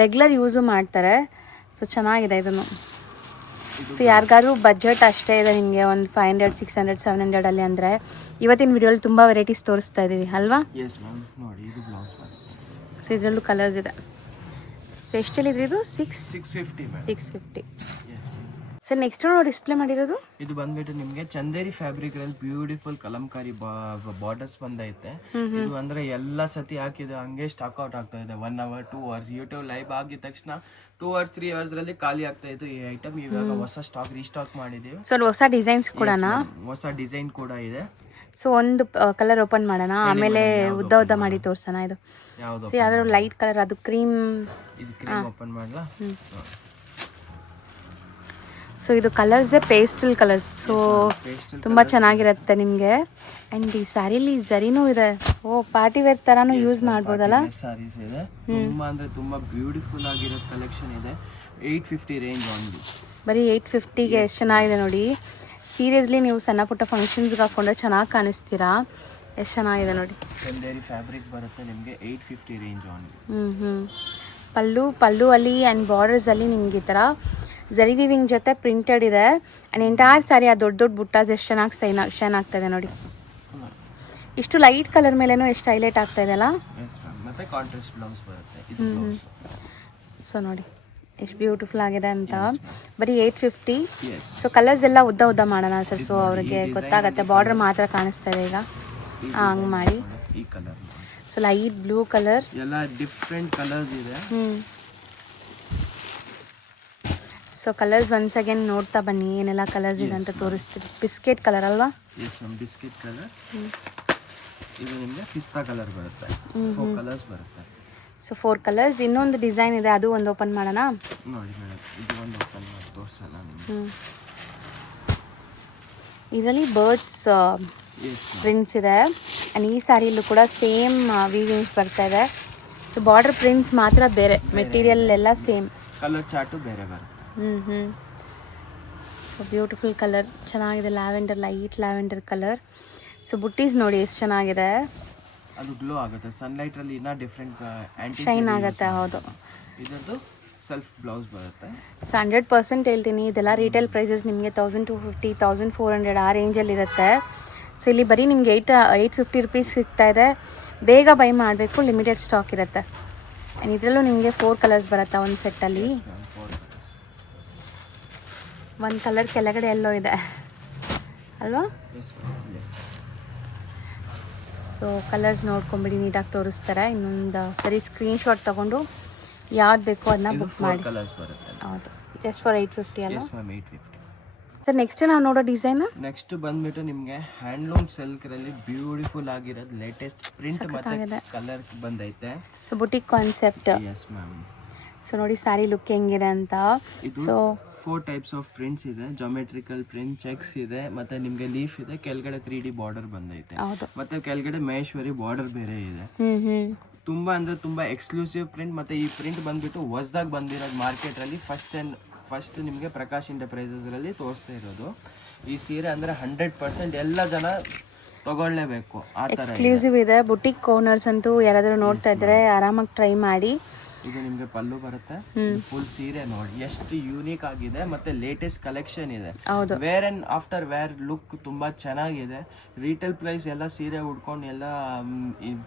ರೆಗ್ಯುಲರ್ ಯೂಸು ಮಾಡ್ತಾರೆ. ಸೊ ಚೆನ್ನಾಗಿದೆ ಇದನ್ನು. ಸೊ ಯಾರಿಗಾದ್ರೂ ಬಜೆಟ್ ಅಷ್ಟೇ ಇದೆ ನಿಮಗೆ, ಒಂದು 500, 600, 700 ಅಲ್ಲಿ ಅಂದರೆ ಇವತ್ತಿನ ವಿಡಿಯೋಲಿ ತುಂಬ ವೆರೈಟೀಸ್ ತೋರಿಸ್ತಾ ಇದ್ದೀವಿ ಅಲ್ವಾ? ಎಸ್ ಮ್ಯಾಮ್, ನೋಡಿ ಇದು ಬ್ಲೌಸ್ ಬರುತ್ತೆ. ಸೊ ಇದರಲ್ಲೂ ಕಲರ್ಸ್ ಇದೆ. ಸೊ ಎಷ್ಟಲ್ಲಿದ್ರಿ ಇದು? 650. ಸರ್ ನೆಕ್ಸ್ಟ್ ನಾವು ಡಿಸ್ಪ್ಲೇ ಮಾಡಿರೋದು ಇದು ಬಂದ್ಬಿಟ್ಟು ನಿಮಗೆ ಚಂದೇರಿ ಫ್ಯಾಬ್ರಿಕ್ ಅಲ್ಲಿ ಬ್ಯೂಟಿಫುಲ್ ಕಲಂಕಾರಿ ಬಾರ್ಡರ್ಸ್ ಬಂದೈತೆ. ಇದು ಅಂದ್ರೆ ಎಲ್ಲ ಸತಿ ಹಾಕಿದೆ ಹಂಗೆ ಸ್ಟಾಕ್ ಔಟ್ ಆಗ್ತಾ ಇದೆ. 1 hour 2 hours ಯೂಟ್ಯೂಬ್ ಲೈವ್ ಆಗಿದ ತಕ್ಷಣ 2 hours 3 hours ರಲ್ಲಿ ಖಾಲಿ ಆಗ್ತಾ ಇತ್ತು ಈ ಐಟಮ್. ಇವಾಗ ಹೊಸ ಸ್ಟಾಕ್ ರೀಸ್ಟಾಕ್ ಮಾಡಿದೀವಿ. ಸೊ ಹೊಸ ಡಿಸೈನ್ಸ್ ಕೂಡ ಹೊಸ ಡಿಸೈನ್ ಕೂಡ ಇದೆ. ಸೊ ಒಂದು ಕಲರ್ ಓಪನ್ ಮಾಡೋಣ, ಆಮೇಲೆ ಉದ್ದ ಉದ್ದ ಮಾಡಿ ತೋರ್ಸೋಣ. ಇದು ಯಾವುದು ಸಿ ಯಾವ್ದಾದ್ರು ಲೈಟ್ ಕಲರ್, ಅದು ಕ್ರೀಮ್. ಇದು ಕ್ರೀಮ್ ಓಪನ್ ಮಾಡಲಾ? ಸೊ ಇದು ಕಲರ್ಸೇ ಪೇಸ್ಟಲ್ ಕಲರ್ಸ್. ಸೊ ತುಂಬ ಚೆನ್ನಾಗಿರುತ್ತೆ ನಿಮಗೆ. ಆ್ಯಂಡ್ ಈ ಸ್ಯಾರಿಲಿ ಝರಿನೂ ಇದೆ. ಓ ಪಾರ್ಟಿ ವೇರ್ ಥರನೂ ಯೂಸ್ ಮಾಡ್ಬೋದಲ್ಲ. ಸಾರೀಸ್ ಇದೆ, ತುಂಬ ಅಂದರೆ ತುಂಬ ಬ್ಯೂಟಿಫುಲ್ ಆಗಿರೋ ಕಲೆಕ್ಷನ್ ಇದೆ. 850 ರೇಂಜ್ ಆನ್ಲಿ. ಬರೀ 850ಗೆ ಎಷ್ಟು ಚೆನ್ನಾಗಿದೆ ನೋಡಿ. ಸೀರಿಯಸ್ಲಿ ನೀವು ಸಣ್ಣ ಪುಟ್ಟ ಫಂಕ್ಷನ್ಸ್ಗೆ ಹಾಕ್ಕೊಂಡ್ರೆ ಚೆನ್ನಾಗಿ ಕಾಣಿಸ್ತೀರಾ. ಎಷ್ಟು ಚೆನ್ನಾಗಿದೆ ನೋಡಿ. ಚಂದೇರಿ ಫ್ಯಾಬ್ರಿಕ್ ಬರುತ್ತೆ ನಿಮಗೆ. 850 ರೇಂಜ್ ಆನ್ಲಿ. ಪಲ್ಲು ಅಲ್ಲಿ ಆ್ಯಂಡ್ ಬಾರ್ಡರ್ಸಲ್ಲಿ ನಿಮ್ಗೆ ಈ ಥರ ಝರಿ ವಿವಿಂಗ್ ಜೊತೆ ಪ್ರಿಂಟೆಡ್ ಇದೆ. ಆ್ಯಂಡ್ ಎಂಟೈರ್ ಸ್ಯಾರಿ ಆ ದೊಡ್ಡ ದೊಡ್ಡ ಬುಟ್ಟಾಸ್ ಎಷ್ಟು ಚೆನ್ನಾಗಿ ಶೈನ್ ಆಗ್ತಾಯಿದೆ ನೋಡಿ. ಇಷ್ಟು ಲೈಟ್ ಕಲರ್ ಮೇಲೇನೂ ಎಷ್ಟು ಹೈಲೈಟ್ ಆಗ್ತಾ ಇದೆ ಅಲ್ಲ. ಮತ್ತೆ ಕಾಂಟ್ರಾಸ್ಟ್ ಬ್ಲೌಸ್ ಬರುತ್ತೆ ಇದು ಬ್ಲೌಸ್. ಸೊ ನೋಡಿ ಎಷ್ಟು ಬ್ಯೂಟಿಫುಲ್ ಆಗಿದೆ ಅಂತ. ಬರೀ 850. Yes. ಸೊ ಕಲರ್ಸ್ ಎಲ್ಲ ಉದ್ದ ಉದ್ದ ಮಾಡೋಣ ಸರ್, ಸೊ ಅವ್ರಿಗೆ ಗೊತ್ತಾಗತ್ತೆ. ಬಾರ್ಡರ್ ಮಾತ್ರ ಕಾಣಿಸ್ತಾ ಇದೆ ಈಗ. ಹಂಗೆ ಮಾಡಿ. ಈ colour so light blue colour ಎಲ್ಲ ಡಿಫ್ರೆಂಟ್ ಕಲರ್ಸ್ ಇದೆ. ಸೊ ಕಲರ್ಸ್ ಒನ್ಸ್ ಅಗೇನ್ ನೋಡ್ತಾ ಬನ್ನಿ ಏನೆಲ್ಲ ಕಲರ್ಸ್ ಇದೆ ಅಂತ ತೋರಿಸ್ತೀವಿ. ಬಿಸ್ಕೆಟ್ ಕಲರ್ ಅಲ್ವಾ? Yes ma'am, biscuit colour. ಇದು ನಿಮಗೆ ಪಿಸ್ತಾ ಕಲರ್ ಬರುತ್ತೆ. 4 ಕಲರ್ಸ್ ಬರುತ್ತೆ. So 4 colours. ಇನ್ನೊಂದು ಡಿಸೈನ್ ಇದೆ, ಅದು ಒಂದು ಓಪನ್ ಮಾಡೋಣ. ನೋಡಿ ಮೇಡಮ್, ಇದು ಒಂದು ಓಪನ್ ಮಾಡಿ ತೋರಿಸಲ್ಲ ನಿಮಗೆ. ಇದರಲ್ಲಿ ಬರ್ಡ್ಸ್ ಪ್ರಿಂಟ್ಸ್ ಇದೆ. ಆ್ಯಂಡ್ ಈ ಸ್ಯಾರಿಲೂ ಕೂಡ ಸೇಮ್ ವೀವಿಂಗ್ಸ್ ಬರ್ತಾ ಇದೆ. ಸೊ ಬಾರ್ಡರ್ ಪ್ರಿಂಟ್ಸ್ ಮಾತ್ರ ಬೇರೆ, ಮೆಟೀರಿಯಲ್ ಎಲ್ಲ ಸೇಮ್. ಕಲರ್ ಚಾರ್ಟು ಬೇರೆ ಬರುತ್ತೆ. ಸೊ ಬ್ಯೂಟಿಫುಲ್ ಕಲರ್, ಚೆನ್ನಾಗಿದೆ. Lavender, light lavender colour. So ಬುಟ್ಟೀಸ್ ನೋಡಿ ಎಷ್ಟು ಚೆನ್ನಾಗಿದೆ. ಅದು ಗ್ಲೋ ಆಗುತ್ತೆ ಸನ್ಲೈಟ್ ಅಲ್ಲಿ, ಇನ್ನ ಡಿಫ್ರೆಂಟ್ ಶೈನ್ ಆಗುತ್ತೆ. ಹೌದು. ಇದರದ್ದು ಸೆಲ್ಫ್ ಬ್ಲೌಸ್ ಬರುತ್ತೆ. ಸೊ 100% ಹೇಳ್ತೀನಿ, ಇದೆಲ್ಲ ರೀಟೇಲ್ ಪ್ರೈಸಸ್ ನಿಮಗೆ 1250, 1400 ಆ ರೇಂಜಲ್ಲಿ ಇರುತ್ತೆ. ಸೊ ಇಲ್ಲಿ ಬರೀ ನಿಮಗೆ 850 ರುಪೀಸ್ ಸಿಗ್ತಾ ಇದೆ. ಬೇಗ ಬೈ ಮಾಡಬೇಕು, ಲಿಮಿಟೆಡ್ ಸ್ಟಾಕ್ ಇರುತ್ತೆ. ಆ್ಯಂಡ್ ಇದರಲ್ಲೂ ನಿಮಗೆ 4 ಕಲರ್ಸ್ ಬರುತ್ತೆ ಒಂದು ಸೆಟ್ಟಲ್ಲಿ. ಒಂದು ಕಲರ್ ಕೆಳಗಡೆ ಎಲ್ಲೋ ಇದೆ ಅಲ್ವಾ? ಸೊ ಕಲರ್ಸ್ ನೋಡ್ಕೊಂಬಿಡಿ, ನೀಟಾಗಿ ತೋರಿಸ್ತಾರೆ. ಇನ್ನೊಂದು ಸರಿ ಸ್ಕ್ರೀನ್ಶಾಟ್ ತೊಗೊಂಡು ಯಾವ್ದು ಬೇಕೋ ಅದನ್ನ ಬುಕ್ ಮಾಡಿ. ಹೌದು, ಜಸ್ಟ್ ಫಾರ್ 850 ಅಲ್ಲ ಸರ್. ನೆಕ್ಸ್ಟ್ ನಾವು ನೋಡೋ ಡಿಸೈನ್ ನೆಕ್ಸ್ಟ್ ಬಂದ್ಬಿಟ್ಟು ನಿಮಗೆ ಹ್ಯಾಂಡ್ಲೂಮ್ ಸಿಲ್ಕ್ರಲ್ಲಿ ಬ್ಯೂಟಿಫುಲ್ ಆಗಿರೋದು ಲೇಟೆಸ್ಟ್ ಪ್ರಿಂಟ್ ಮತ್ತೆ ಕಲರ್ ಬಂದೈತೆ. So boutique concept. Yes ma'am. So ನೋಡಿ ಸ್ಯಾರಿ ಲುಕ್ ಹೆಂಗಿದೆ ಅಂತ. ಸೊ 4 ಟೈಪ್ಸ್ ಆಫ್ ಪ್ರಿಂಟ್ಸ್ ಇದೆ. ಜಾಮೆಟ್ರಿಕಲ್ ಪ್ರಿಂಟ್, ಚೆಕ್ಸ್ ಇದೆ, ಮತ್ತೆ ನಿಮಗೆ ಲೀಫ್ ಇದೆ, ಕೆಳಗಡೆ 3D ಬಾರ್ಡರ್ ಬಂದೈತೆ, ಮತ್ತೆ ಕೆಳಗಡೆ ಮಹೇಶ್ವರಿ ಬಾರ್ಡರ್ ಬೇರೆ ಇದೆ. ತುಂಬಾ ಅಂದ್ರೆ ತುಂಬಾ ಎಕ್ಸ್ಕ್ಲೂಸಿವ್ ಪ್ರಿಂಟ್. ಮತ್ತೆ ಈ ಪ್ರಿಂಟ್ ಬಂದ್ಬಿಟ್ಟು ಹೊಸದಾಗಿ ಬಂದಿರೋದು ಮಾರ್ಕೆಟ್ ಅಲ್ಲಿ ಫಸ್ಟ್ ನಿಮಗೆ ಪ್ರಕಾಶ್ ಎಂಟರ್ಪ್ರೈಸಸ್ ಅಲ್ಲಿ ತೋರಿಸ್ತಾ ಇರೋದು. ಈ ಸೀರೆ ಅಂದ್ರೆ 100% ಎಲ್ಲ ಜನ ತಗೊಳ್ಳೇಬೇಕು. ಎಕ್ಸ್ಕ್ಲೂಸಿವ್ ಇದೆ. ಬುಟಿಕ್ ಓನರ್ಸ್ ಅಂತೂ ಯಾರಾದರೂ ನೋಡ್ತಾ ಇದ್ರೆ ಆರಾಮಾಗಿ ಟ್ರೈ ಮಾಡಿ. ಇದು ನಿಮಗೆ ಪಲ್ಲು ಬರುತ್ತೆ. ಫುಲ್ ಸೀರೆ ನೋಡಿ ಎಷ್ಟು ಯೂನಿಕ್ ಆಗಿದೆ, ಮತ್ತೆ ಲೇಟೆಸ್ಟ್ ಕಲೆಕ್ಷನ್ ಇದೆ. Wear and after wear look ತುಂಬಾ ಚೆನ್ನಾಗಿದೆ. ರಿಟೇಲ್ ಪ್ರೈಸ್ ಎಲ್ಲ ಸೀರೆ ಉಡ್ಕೊಂಡು ಎಲ್ಲ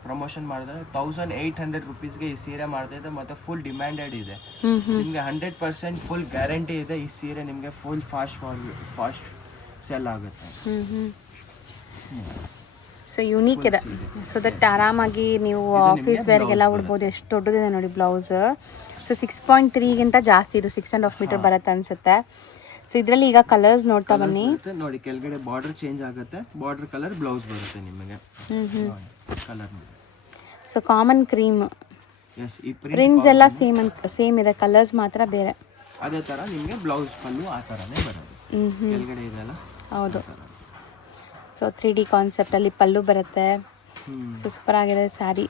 ಪ್ರಮೋಷನ್ ಮಾಡಿದ್ರೆ 1800 ರುಪೀಸ್ಗೆ ಈ ಸೀರೆ ಮಾಡ್ತಾ ಇದೆ. ಮತ್ತೆ ಫುಲ್ ಡಿಮ್ಯಾಂಡೆಡ್ ಇದೆ. ನಿಮ್ಗೆ 100% ಫುಲ್ ಗ್ಯಾರಂಟಿ ಇದೆ. ಈ ಸೀರೆ ನಿಮ್ಗೆ ಫುಲ್ ಫಾಸ್ಟ್ ಸೆಲ್ ಆಗುತ್ತೆ. ಸೊ ಯೂನಿಕ್ ಇದೆ. ಸೊ ದಟ್ ಆರಾಮಾಗಿ ನೀವು ಆಫೀಸ್ ವೇರ್ಗೆಲ್ಲ ಉಡ್ಬೋದು. ಎಷ್ಟು ದೊಡ್ಡದಿದೆ ನೋಡಿ ಬ್ಲೌಸ್. ಸೊ 6.3ಗಿಂತ ಜಾಸ್ತಿ, ಇದು 6.5 ಮೀಟರ್ ಬರುತ್ತೆ ಅನ್ಸುತ್ತೆ. ಸೊ ಇದರಲ್ಲಿ ಈಗ ಕಲರ್ಸ್ ನೋಡ್ತಾ ಬನ್ನಿ. ನೋಡಿ ಕೆಳಗಡೆ ಬಾರ್ಡರ್ ಚೇಂಜ್ ಆಗುತ್ತೆ. ಬಾರ್ಡರ್ ಕಲರ್ ಬ್ಲೌಸ್ ಬರುತ್ತೆ ನಿಮಗೆ. Colour so common cream. ಈ ಪ್ರಿಂಟ್ಸ್ ಎಲ್ಲ ಸೇಮ್ ಇದೆ, ಕಲರ್ಸ್ ಮಾತ್ರ ಬೇರೆ. ಅದೇ ತರ ನಿಮಗೆ ಬ್ಲೌಸ್ ಪಲ್ಲು ಆ ತರನೇ ಬರೋದು. ಕೆಳಗಡೆ ಇದೆಲ್ಲ. ಹೌದು. ಸೊ 3D ಕಾನ್ಸೆಪ್ಟಲ್ಲಿ ಪಲ್ಲು ಬರುತ್ತೆ. ಸೊ ಸೂಪರ್ ಆಗಿದೆ ಸ್ಯಾರಿ.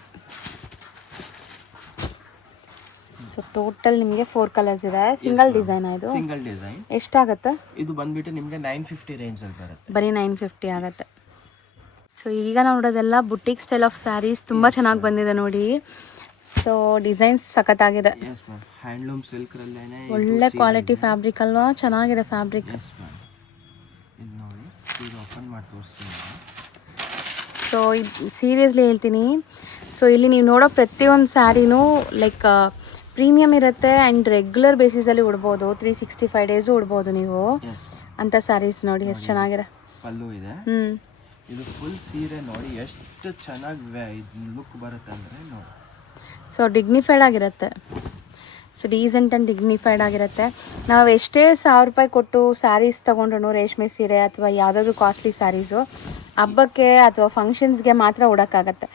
ಸೊ ಟೋಟಲ್ ನಿಮಗೆ 4 ಕಲರ್ಸ್ ಇದೆ. ಸಿಂಗಲ್ ಡಿಸೈನ್ ಇದು. ಸಿಂಗಲ್ ಡಿಸೈನ್ ಎಷ್ಟಾಗುತ್ತೆ? ಇದು ಬಂದ್ಬಿಟ್ಟು ನಿಮಗೆ 950 ರೇಂಜ್ ಅಲ್ಲಿ ಬರುತ್ತೆ. ಬರೀ 950 ಆಗುತ್ತೆ. ಸೊ ಈಗ ನಾವು ನೋಡೋದೆಲ್ಲ ಬುಟಿಕ್ ಸ್ಟೈಲ್ ಆಫ್ ಸ್ಯಾರೀಸ್. ತುಂಬ ಚೆನ್ನಾಗಿ ಬಂದಿದೆ ನೋಡಿ. ಸೊ ಡಿಸೈನ್ಸ್ ಸಖತ್ತಾಗಿದೆ. ಹ್ಯಾಂಡ್ಲೂಮ್ ಸಿಲ್ಕ್ ರಲ್ಲೇನೆ ಒಳ್ಳೆ ಕ್ವಾಲಿಟಿ ಫ್ಯಾಬ್ರಿಕ್ ಅಲ್ವಾ? ಚೆನ್ನಾಗಿದೆ ಫ್ಯಾಬ್ರಿಕ್. ಸೊ ಸೀರಿಯಸ್ಲಿ ಹೇಳ್ತೀನಿ, ಸೊ ಇಲ್ಲಿ ನೀವು ನೋಡೋ ಪ್ರತಿಯೊಂದು ಸ್ಯಾರಿನೂ ಲೈಕ್ ಪ್ರೀಮಿಯಮ್ ಇರುತ್ತೆ. ಆ್ಯಂಡ್ ರೆಗ್ಯುಲರ್ ಬೇಸಿಸಲ್ಲಿ ಉಡ್ಬೋದು. 365 ಡೇಸು ಉಡ್ಬೋದು ನೀವು ಅಂತ ಸ್ಯಾರೀಸ್. ನೋಡಿ ಎಷ್ಟು ಚೆನ್ನಾಗಿದೆ. ಪಲ್ಲು ಇದೆ. ಇದು ಫುಲ್ ಸೀರೆ ನೋಡಿ ಎಷ್ಟು ಚೆನ್ನಾಗಿ ಲುಕ್ ಬರುತ್ತೆ ಅಂದರೆ ನೋಡಿ. ಸೊ ಡಿಗ್ನಿಫೈಡ್ ಆಗಿರುತ್ತೆ. ಸೊ ಡೀಸೆಂಟ್ ಆ್ಯಂಡ್ ಡಿಗ್ನಿಫೈಡ್ ಆಗಿರುತ್ತೆ. ನಾವು ಎಷ್ಟೇ 1000 ರೂಪಾಯಿ ಕೊಟ್ಟು ಸ್ಯಾರೀಸ್ ತೊಗೊಂಡ್ರು ರೇಷ್ಮೆ ಸೀರೆ ಅಥವಾ ಯಾವುದಾದ್ರೂ ಕಾಸ್ಟ್ಲಿ ಸ್ಯಾರೀಸು ಹಬ್ಬಕ್ಕೆ ಅಥವಾ ಫಂಕ್ಷನ್ಸ್ಗೆ ಮಾತ್ರ ಉಡೋಕ್ಕಾಗತ್ತೆ.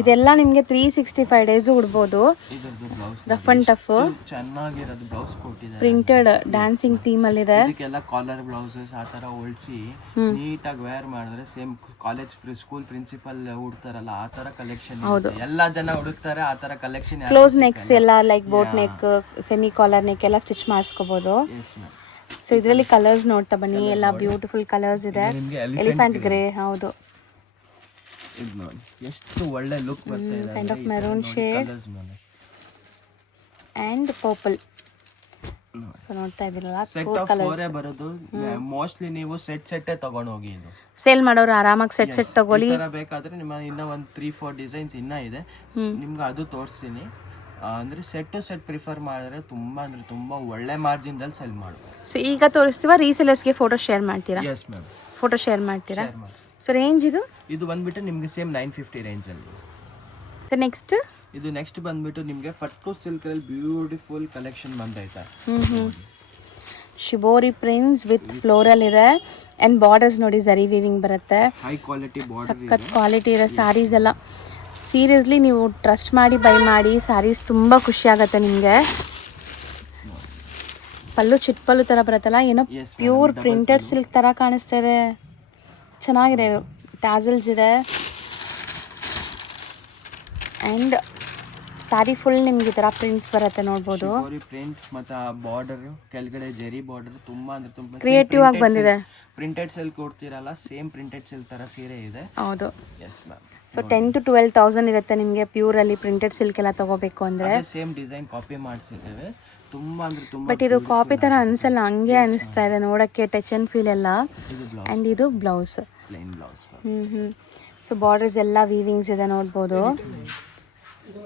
ಇದೆಲ್ಲ ನಿಮಗೆ 365 ಡೇಸು ಉಡ್ಬೋದು. ಇದರದ್ದು ಬ್ಲೌಸ್ ರಫ್ ಆ್ಯಂಡ್ ಟಫ್ ಚೆನ್ನಾಗಿರೋದು ಬ್ಲೌಸ್ ಕೊಟ್ಟಿದ್ದಾರೆ. ಪ್ರಿಂಟೆಡ್ ಡ್ಯಾನ್ಸಿಂಗ್ ಥೀಮಲ್ಲಿದೆ. ಇದಕ್ಕೆಲ್ಲ ಕಾಲರ್ ಬ್ಲೌಸಸ್ ಆ ಥರ ಹೊಲ್ಸಿ ನೀಟಾಗಿ ವೇರ್ ಮಾಡಿದ್ರೆ ಸೇಮ್ ಕಾಲೇಜ್ ಸ್ಕೂಲ್ ಪ್ರಿನ್ಸಿಪಲ್ ಉಡ್ತಾರಲ್ಲ ಆ ಥರ ಕಲೆಕ್ಷನ್. ಎಲ್ಲ ಜನ ಹುಡುಕ್ತಾರೆ ಆ ಥರ ಕಲೆಕ್ಷನ್. ಕ್ಲೋಸ್ ನೆಕ್ಸ್ ಎಲ್ಲ like boat neck, semi collar neck ಎಲ್ಲ ಸ್ಟಿಚ್ ಮಾಡಿಸ್ಕೋಬೋದು. ಸೊ ಇದರಲ್ಲಿ ಕಲರ್ಸ್ ನೋಡ್ತಾ ಬನ್ನಿ, ಎಲ್ಲ ಬ್ಯೂಟಿಫುಲ್ ಕಲರ್ಸ್ ಇದೆ. ಎಲಿಫೆಂಟ್ ಗ್ರೇ, ಹೌದು, ಇದು ನೋಡಿ ಎಷ್ಟು ಒಳ್ಳೆ ಲುಕ್ ಬರ್ತಾ ಇದೆ. Kind of maroon shade and purple. So ನೋಡ್ತಾ ಇದ್ದೀರಲ್ಲ, ಸೆಟ್ ಆಫ್ 4 ಬರೋದು. ಮೋಸ್ಟ್ಲಿ ನೀವು ಸೆಟ್ ತಗೊಂಡು ಹೋಗಿ. ಇದು ಸೇಲ್ ಮಾಡೋರು ಆರಾಮಾಗಿ ಸೆಟ್ ತಗೊಳ್ಳಿ. ಈ ತರ ಬೇಕಾದ್ರೆ ನಿಮ್ಮ ಇನ್ನ ಒಂದು 3-4 ಡಿಸೈನ್ಸ್ ಇನ್ನ ಇದೆ, ನಿಮ್ಗೆ ಅದು ತೋರಿಸ್ತೀನಿ. ಅಂದ್ರೆ ಸೆಟ್ ಪ್ರಿಫರ್ ಮಾಡಿದ್ರೆ ತುಂಬಾ ಅಂದ್ರೆ ತುಂಬಾ ಒಳ್ಳೆ ಮಾರ್ಜಿನ್ ಅಲ್ಲಿ ಸೆಲ್ ಮಾಡ್ಬೋದು. ಸೊ ಈಗ ತೋರಿಸ್ತೀವ, ರೀಸೆಲರ್ಸ್ಗೆ ಫೋಟೋ ಶೇರ್ ಮಾಡ್ತೀರಾ? ಎಸ್ ಮ್ಯಾಮ್, ಫೋಟೋ ಶೇರ್ ಮಾಡ್ತೀರಾ? ಸೊ ರೇಂಜ್ ಇದು ಬಂದ್ಬಿಟ್ಟು ನಿಮ್ಗೆ ಸೇಮ್ 950 ರೇಂಜ್ ಅಲ್ಲಿ. ಸೊ ನೆಕ್ಸ್ಟ್ ಇದು ನೆಕ್ಸ್ಟ್ ಬಂದ್ಬಿಟ್ಟು ನಿಮ್ಗೆ ಪಟ್ಟು ಸಿಲ್ಕ್ ಅಲ್ಲಿ ಬ್ಯೂಟಿಫುಲ್ ಕಲೆಕ್ಷನ್ ಬಂದೈತೆ. ಶಿಬೋರಿ ಪ್ರಿಂಟ್ಸ್ ವಿತ್ ಫ್ಲೋರಲ್ ಇದೆ ಅಂಡ್ ಬಾರ್ಡರ್ಸ್ ನೋಡಿ ಜರಿ ವೀವಿಂಗ್ ಬರುತ್ತೆ. ಹೈ ಕ್ವಾಲಿಟಿ ಬಾರ್ಡರ್, ಸಖತ್ ಕ್ವಾಲಿಟಿ ಇದೆ ಸ್ಯಾರೀಸ್ ಎಲ್ಲ. ಸೀರಿಯಸ್ಲಿ ನೀವು ಟ್ರಸ್ಟ್ ಮಾಡಿ ಬೈ ಮಾಡಿ, ಸ್ಯಾರೀಸ್ ತುಂಬ ಖುಷಿ ಆಗುತ್ತೆ ನಿಮಗೆ. ಪಲ್ಲು ಚಿಟ್ಪಲ್ಲು ಥರ ಬರುತ್ತಲ್ಲ, ಏನೋ ಪ್ಯೂರ್ ಪ್ರಿಂಟೆಡ್ ಸಿಲ್ಕ್ ಥರ ಕಾಣಿಸ್ತಾ ಇದೆ. ಚೆನ್ನಾಗಿದೆ. ಇದು ಟ್ಯಾಸಲ್ಸ್ ಇದೆ ಆ್ಯಂಡ್ ಸ್ಯಾರಿ ಫುಲ್ ನಿಮ್ಗೆ ಈ ಥರ ಪ್ರಿಂಟ್ಸ್ ಬರುತ್ತೆ, ನೋಡ್ಬೋದು. ಪ್ರಿಂಟ್ ಮತ್ತು ಬಾರ್ಡರ್ ಕೆಳಗಡೆ ಜೆರಿ ಬಾರ್ಡರ್ ತುಂಬಾ ಅಂದ್ರೆ ತುಂಬಾ ಕ್ರಿಯೇಟಿವ್ ಆಗಿ ಬಂದಿದೆ. ಪ್ರಿಂಟೆಡ್ ಸಿಲ್ಕ್ ಕೊಡ್ತೀರಲ್ಲ, ಸೇಮ್ ಪ್ರಿಂಟೆಡ್ ಸಿಲ್ಕ್ ತರ ಸೀರೆ ಇದೆ. ಹೌದು. Yes ma'am. ಸೊ 10,000 to 12,000 ಇರುತ್ತೆ ನಿಮಗೆ ಪ್ಯೂರಲ್ಲಿ ಪ್ರಿಂಟೆಡ್ ಸಿಲ್ಕ್ ಎಲ್ಲ ತಗೋಬೇಕು ಅಂದರೆ. ಸೇಮ್ ಡಿಸೈನ್ ಕಾಪಿ ಮಾಡಿಸಿದ್ದೇವೆ. ತುಂಬಾ ಅಂದ್ರೆ ತುಂಬಾ. ಬಟ್ ಇದು ಕಾಪಿ ಥರ ಅನಿಸಲ್ಲ, ಹಂಗೆ ಅನಿಸ್ತಾ ಇದೆ ನೋಡೋಕ್ಕೆ, ಟಚ್ ಆ್ಯಂಡ್ ಫೀಲ್ ಎಲ್ಲ. ಆ್ಯಂಡ್ ಇದು blouse, plain blouse. So borders ಎಲ್ಲ ವೀವಿಂಗ್ಸ್ ಇದೆ, ನೋಡ್ಬೋದು.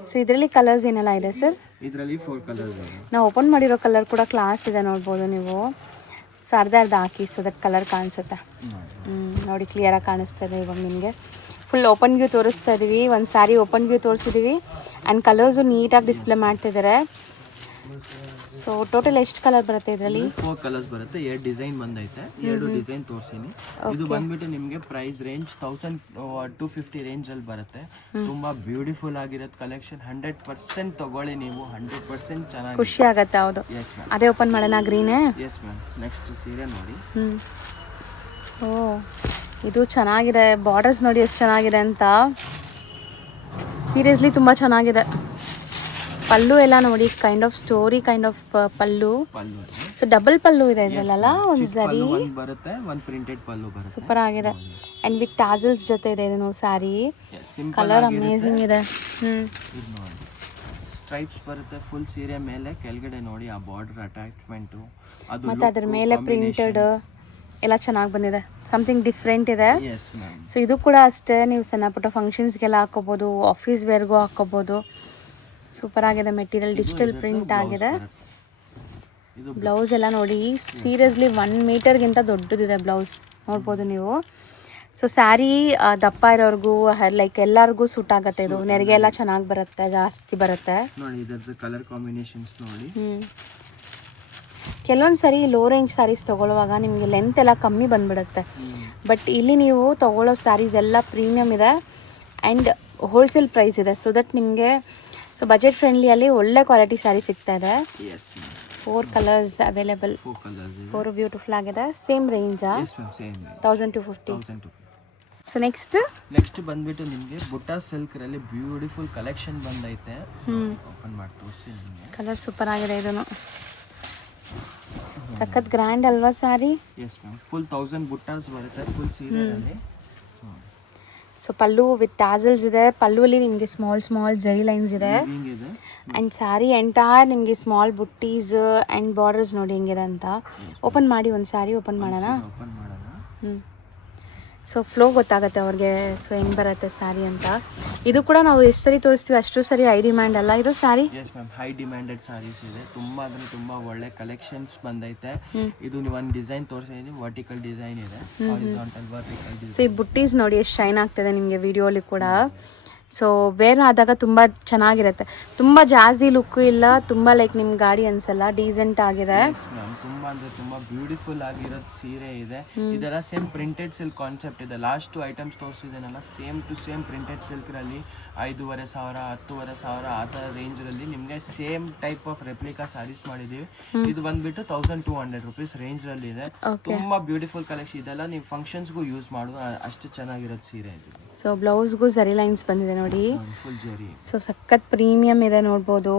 ಸೊ ಇದರಲ್ಲಿ ಕಲರ್ಸ್ ಏನೆಲ್ಲ ಇದೆ ಸರ್? ಇದರಲ್ಲಿ 4 ಕಲರ್ಸ್ ಇದೆ. ನಾವು ಓಪನ್ ಮಾಡಿರೋ ಕಲರ್ ಕೂಡ ಕ್ಲಾಸ್ ಇದೆ, ನೋಡ್ಬೋದು ನೀವು. ಸೊ ಅರ್ಧ ಹಾಕಿ ಸೊ ದಟ್ ಕಲರ್ ಕಾಣಿಸುತ್ತೆ. ನೋಡಿ ಕ್ಲಿಯರಾಗಿ ಕಾಣಿಸ್ತದೆ ಇವಾಗ ನಿಮಗೆ. ಫುಲ್ ಓಪನ್ ವ್ಯೂ ತೋರಿಸ್ತಾ ಇದ್ದೀವಿ. ಒಂದು ಸ್ಯಾರಿ ಓಪನ್ ವ್ಯೂ ತೋರಿಸಿದ್ದೀವಿ ಆ್ಯಂಡ್ ಕಲರ್ಸು ನೀಟಾಗಿ ಡಿಸ್ಪ್ಲೇ ಮಾಡ್ತಿದ್ದಾರೆ. ಸೊ ಟೋಟಲ್ ಎಷ್ಟು ಕಲರ್ ಬರುತ್ತೆ ಇದರಲ್ಲಿ? 4 ಕಲರ್ಸ್ ಬರುತ್ತೆ. 2 ಡಿಸೈನ್ ಬಂದೈತೆ, 2 ಡಿಸೈನ್ ತೋರಿಸ್ತೀನಿ. ಇದು ಬಂದ್ಬಿಟ್ಟು ನಿಮಗೆ ಪ್ರೈಸ್ ರೇಂಜ್ 1250 ರೇಂಜ್ ಅಲ್ಲಿ ಬರುತ್ತೆ. ತುಂಬಾ ಬ್ಯೂಟಿಫುಲ್ ಆಗಿರೋದು ಕಲೆಕ್ಷನ್. 100% ತಗೊಳ್ಳಿ ನೀವು, 100% ಚೆನ್ನಾಗಿ ಖುಷಿ ಆಗುತ್ತೆ. ಹೌದು. Yes ma'am. ಅದೇ ಓಪನ್ ಮಾಡೋಣ, ಗ್ರೀನೇ? S ma'am. ನೆಕ್ಸ್ಟ್ ಸೀರೆ ನೋಡಿ. ಓ ಇದು ಚೆನ್ನಾಗಿದೆ. ಬಾರ್ಡರ್ಸ್ ನೋಡಿ ಎಷ್ಟು ಚೆನ್ನಾಗಿದೆ ಅಂತ. ಸೀರಿಯಸ್ಲಿ ತುಂಬ ಚೆನ್ನಾಗಿದೆ. ಪಲ್ಲು ಎಲ್ಲ ನೋಡಿ, kind of story kind of pallu. So double pallu ಇದೆ ಇದರಲ್ಲ, ಒಂದು ಸರಿ ಬರುತ್ತೆ, ಒಂದು ಪ್ರಿಂಟೆಡ್ ಪಲ್ಲು ಬರುತ್ತೆ. ಸೂಪರ್ ಆಗಿದೆ. ಅಂಡ್ ವಿತ್ ಟ್ಯಾಸಲ್ಸ್ ಜೊತೆ ಇದೆ ಇದು ಸ್ಯಾರಿ. ಕಲರ್ ಅಮೇಜಿಂಗ್ ಇದೆ. ಸ್ಟ್ರೈಪ್ಸ್ ಬರುತ್ತೆ ಫುಲ್ ಸೀರೆ ಮೇಲೆ. ಕೆಳಗಡೆ ನೋಡಿ ಆ ಬಾರ್ಡರ್ ಅಟ್ಯಾಚ್ಮೆಂಟು, ಅದು ಮತ್ತೆ ಅದ್ರ ಮೇಲೆ ಪ್ರಿಂಟೆಡ್ ಎಲ್ಲ ಚೆನ್ನಾಗಿ ಬಂದಿದೆ. ಸಮಥಿಂಗ್ ಡಿಫ್ರೆಂಟ್ ಇದೆ. ಸೊ ಇದು ಕೂಡ ಅಷ್ಟೇ, ನೀವು ಸಣ್ಣ ಪುಟ್ಟ ಫಂಕ್ಷನ್ಸ್ಗೆಲ್ಲ ಹಾಕೋಬೋದು, ಆಫೀಸ್ ವೇರ್ಗೂ ಹಾಕೋಬೋದು. ಸೂಪರ್ ಆಗಿದೆ. ಮೆಟೀರಿಯಲ್ ಡಿಜಿಟಲ್ ಪ್ರಿಂಟ್ ಆಗಿದೆ. ಬ್ಲೌಸ್ ಎಲ್ಲ ನೋಡಿ, ಸೀರಿಯಸ್ಲಿ 1 ಮೀಟರ್ಗಿಂತ ದೊಡ್ಡದಿದೆ ಬ್ಲೌಸ್, ನೋಡ್ಬೋದು ನೀವು. ಸೊ ಸ್ಯಾರಿ ದಪ್ಪ ಇರೋರ್ಗೂ ಲೈಕ್ ಎಲ್ಲರಿಗೂ ಸೂಟ್ ಆಗುತ್ತೆ. ಇದು ನೆರಿಗೆ ಎಲ್ಲ ಚೆನ್ನಾಗಿ ಬರುತ್ತೆ, ಜಾಸ್ತಿ ಬರುತ್ತೆ ನೋಡಿ. ಇದರದ್ದು ಕಲರ್ ಕಾಂಬಿನೇಷನ್ಸ್ ನೋಡಿ. ಕೆಲವೊಂದು ಸರಿ ಲೋ ರೇಂಜ್ ಸ್ಯಾರೀಸ್ ತೊಗೊಳ್ಳುವಾಗ ನಿಮಗೆ ಲೆಂತ್ ಎಲ್ಲ ಕಮ್ಮಿ ಬಂದ್ಬಿಡುತ್ತೆ. ಬಟ್ ಇಲ್ಲಿ ನೀವು ತೊಗೊಳ್ಳೋ ಸ್ಯಾರೀಸ್ ಎಲ್ಲ ಪ್ರೀಮಿಯಮ್ ಇದೆ ಆ್ಯಂಡ್ ಹೋಲ್ಸೇಲ್ ಪ್ರೈಸ್ ಇದೆ. ಸೊ ದಟ್ ನಿಮಗೆ ಸೊ ಬಜೆಟ್ ಫ್ರೆಂಡ್ಲಿಯಲ್ಲಿ ಒಳ್ಳೆ ಕ್ವಾಲಿಟಿ ಸ್ಯಾರಿ ಸಿಗ್ತಾ ಇದೆ. 4 ಕಲರ್ಸ್ ಅವೈಲೇಬಲ್. 4 ಬ್ಯೂಟಿಫುಲ್ ಆಗಿದೆ. ಸೇಮ್ ರೇಂಜಾ? 1250. ಸೊ ನೆಕ್ಸ್ಟ್ ಬಂದ್ಬಿಟ್ಟು ನಿಮಗೆ ಬುಟ್ಟ ಸಿಲ್ಕ್ ರಲ್ಲಿ ಬ್ಯೂಟಿಫುಲ್ ಕಲೆಕ್ಷನ್ ಬಂದೈತೆ. ಓಪನ್ ಮಾಡಿ ತೋರಿಸ್ತೀನಿ ನಿಮಗೆ. ಕಲರ್ ಸೂಪರ್ ಆಗಿದೆ. ಇದನ್ನು ಸಖತ್ ಗ್ರ್ಯಾಂಡ್ ಅಲ್ವಾ sari? Yes ma'am. Full 1000 buttas ಬರುತ್ತೆ ಫುಲ್ ಸೀರೆಯಲ್ಲಿ. ಸೊ ಪಲ್ಲು ವಿತ್ ಟ್ಯಾಸಲ್ಸ್ ಇದೆ. ಪಲ್ಲುವಲ್ಲಿ ನಿಮಗೆ ಸ್ಮಾಲ್ ಜರಿ ಲೈನ್ಸ್ ಇದೆ ಆ್ಯಂಡ್ ಸ್ಯಾರಿ ಎಂಟೈರ್ ನಿಮಗೆ ಸ್ಮಾಲ್ ಬುಟ್ಟೀಸ್ ಆ್ಯಂಡ್ ಬಾರ್ಡರ್ಸ್ ನೋಡಿ ಹೆಂಗಿದೆ ಅಂತ. ಓಪನ್ ಮಾಡಿ ಒಂದು ಸ್ಯಾರಿ ಓಪನ್ ಮಾಡೋಣ. ಸೊ ಫ್ಲೋ ಗೊತ್ತಾಗುತ್ತೆ ಅವ್ರಿಗೆ, ಸೊ ಹೆಂಗೆ ಬರುತ್ತೆ ಸ್ಯಾರಿ ಅಂತ. ಇದು ಕೂಡ ನಾವು ಎಷ್ಟು ಸರಿ ತೋರಿಸ್ತೀವಿ ಅಷ್ಟು ಸರಿ ಹೈ ಡಿಮ್ಯಾಂಡ್ ಅಲ್ಲ ಇದು sari? Yes ma'am, high demanded saris ಇದೆ. ತುಂಬ ಅಂದರೆ ತುಂಬ ಒಳ್ಳೆ ಕಲೆಕ್ಷನ್ಸ್ ಬಂದೈತೆ. ಇದು ನೀವು ಒಂದು ಡಿಸೈನ್ ತೋರಿಸಿದ್ದೀನಿ, ವರ್ಟಿಕಲ್ ಡಿಸೈನ್ ಇದೆ, ಹಾರಿಜಾಂಟಲ್ ವರ್ಟಿಕಲ್ ಡಿಸೈನ್. ಸೊ ಈ ಬುಟ್ಟೀಸ್ ನೋಡಿ ಎಷ್ಟು ಶೈನ್ ಆಗ್ತದೆ ನಿಮಗೆ ವಿಡಿಯೋಲಿ ಕೂಡ. ಸೊ ವೇರ್ ಆದಾಗ ತುಂಬ ಚೆನ್ನಾಗಿರುತ್ತೆ. ತುಂಬ ಜಾಸ್ತಿ ಲುಕ್ಕು ಇಲ್ಲ, ತುಂಬ ಲೈಕ್ ನಿಮ್ಮ ಗಾಡಿ ಅನ್ಸಲ್ಲ, ಡೀಸೆಂಟ್ ಆಗಿದೆ. ತುಂಬಾ ಅಂದ್ರೆ ತುಂಬಾ ಬ್ಯೂಟಿಫುಲ್ ಆಗಿರೋದು ಸೀರೆ ಇದೆ. ಇದೆಲ್ಲ ಸೇಮ್ ಪ್ರಿಂಟೆಡ್ ಸಿಲ್ಕ್ ಕಾನ್ಸೆಪ್ಟ್ ಇದೆ. ಲಾಸ್ಟ್ 2 ಐಟಮ್ಸ್ ತೋರಿಸಿದ್ದೇನಲ್ಲ, ಸೇಮ್ ಟು ಸೇಮ್ ಪ್ರಿಂಟೆಡ್ ಸಿಲ್ಕ್ರಲ್ಲಿ 5,500 10,000 ಆ ಥರ ರೇಂಜ್ರಲ್ಲಿ ನಿಮಗೆ same type of replica saris ಮಾಡಿದ್ದೀವಿ. ಇದು ಬಂದ್ಬಿಟ್ಟು 1,200 ರುಪೀಸ್ ರೇಂಜ್ರಲ್ಲಿ ಇದೆ. ತುಂಬಾ ಬ್ಯೂಟಿಫುಲ್ ಕಲೆಕ್ಷನ್. ಇದೆಲ್ಲ ನೀವು ಫಂಕ್ಷನ್ಸ್ಗೂ ಯೂಸ್ ಮಾಡುವ ಅಷ್ಟು ಚೆನ್ನಾಗಿರೋದು ಸೀರೆ ಇದೆ. ಸೊ ಬ್ಲೌಸ್ಗೂ ಜರಿ ಲೈನ್ಸ್ ಬಂದಿದೆ ನೋಡಿ, ಫುಲ್ ಜರಿ. ಸೊ ಸಖತ್ ಪ್ರೀಮಿಯಮ್ ಇದೆ ನೋಡ್ಬೋದು.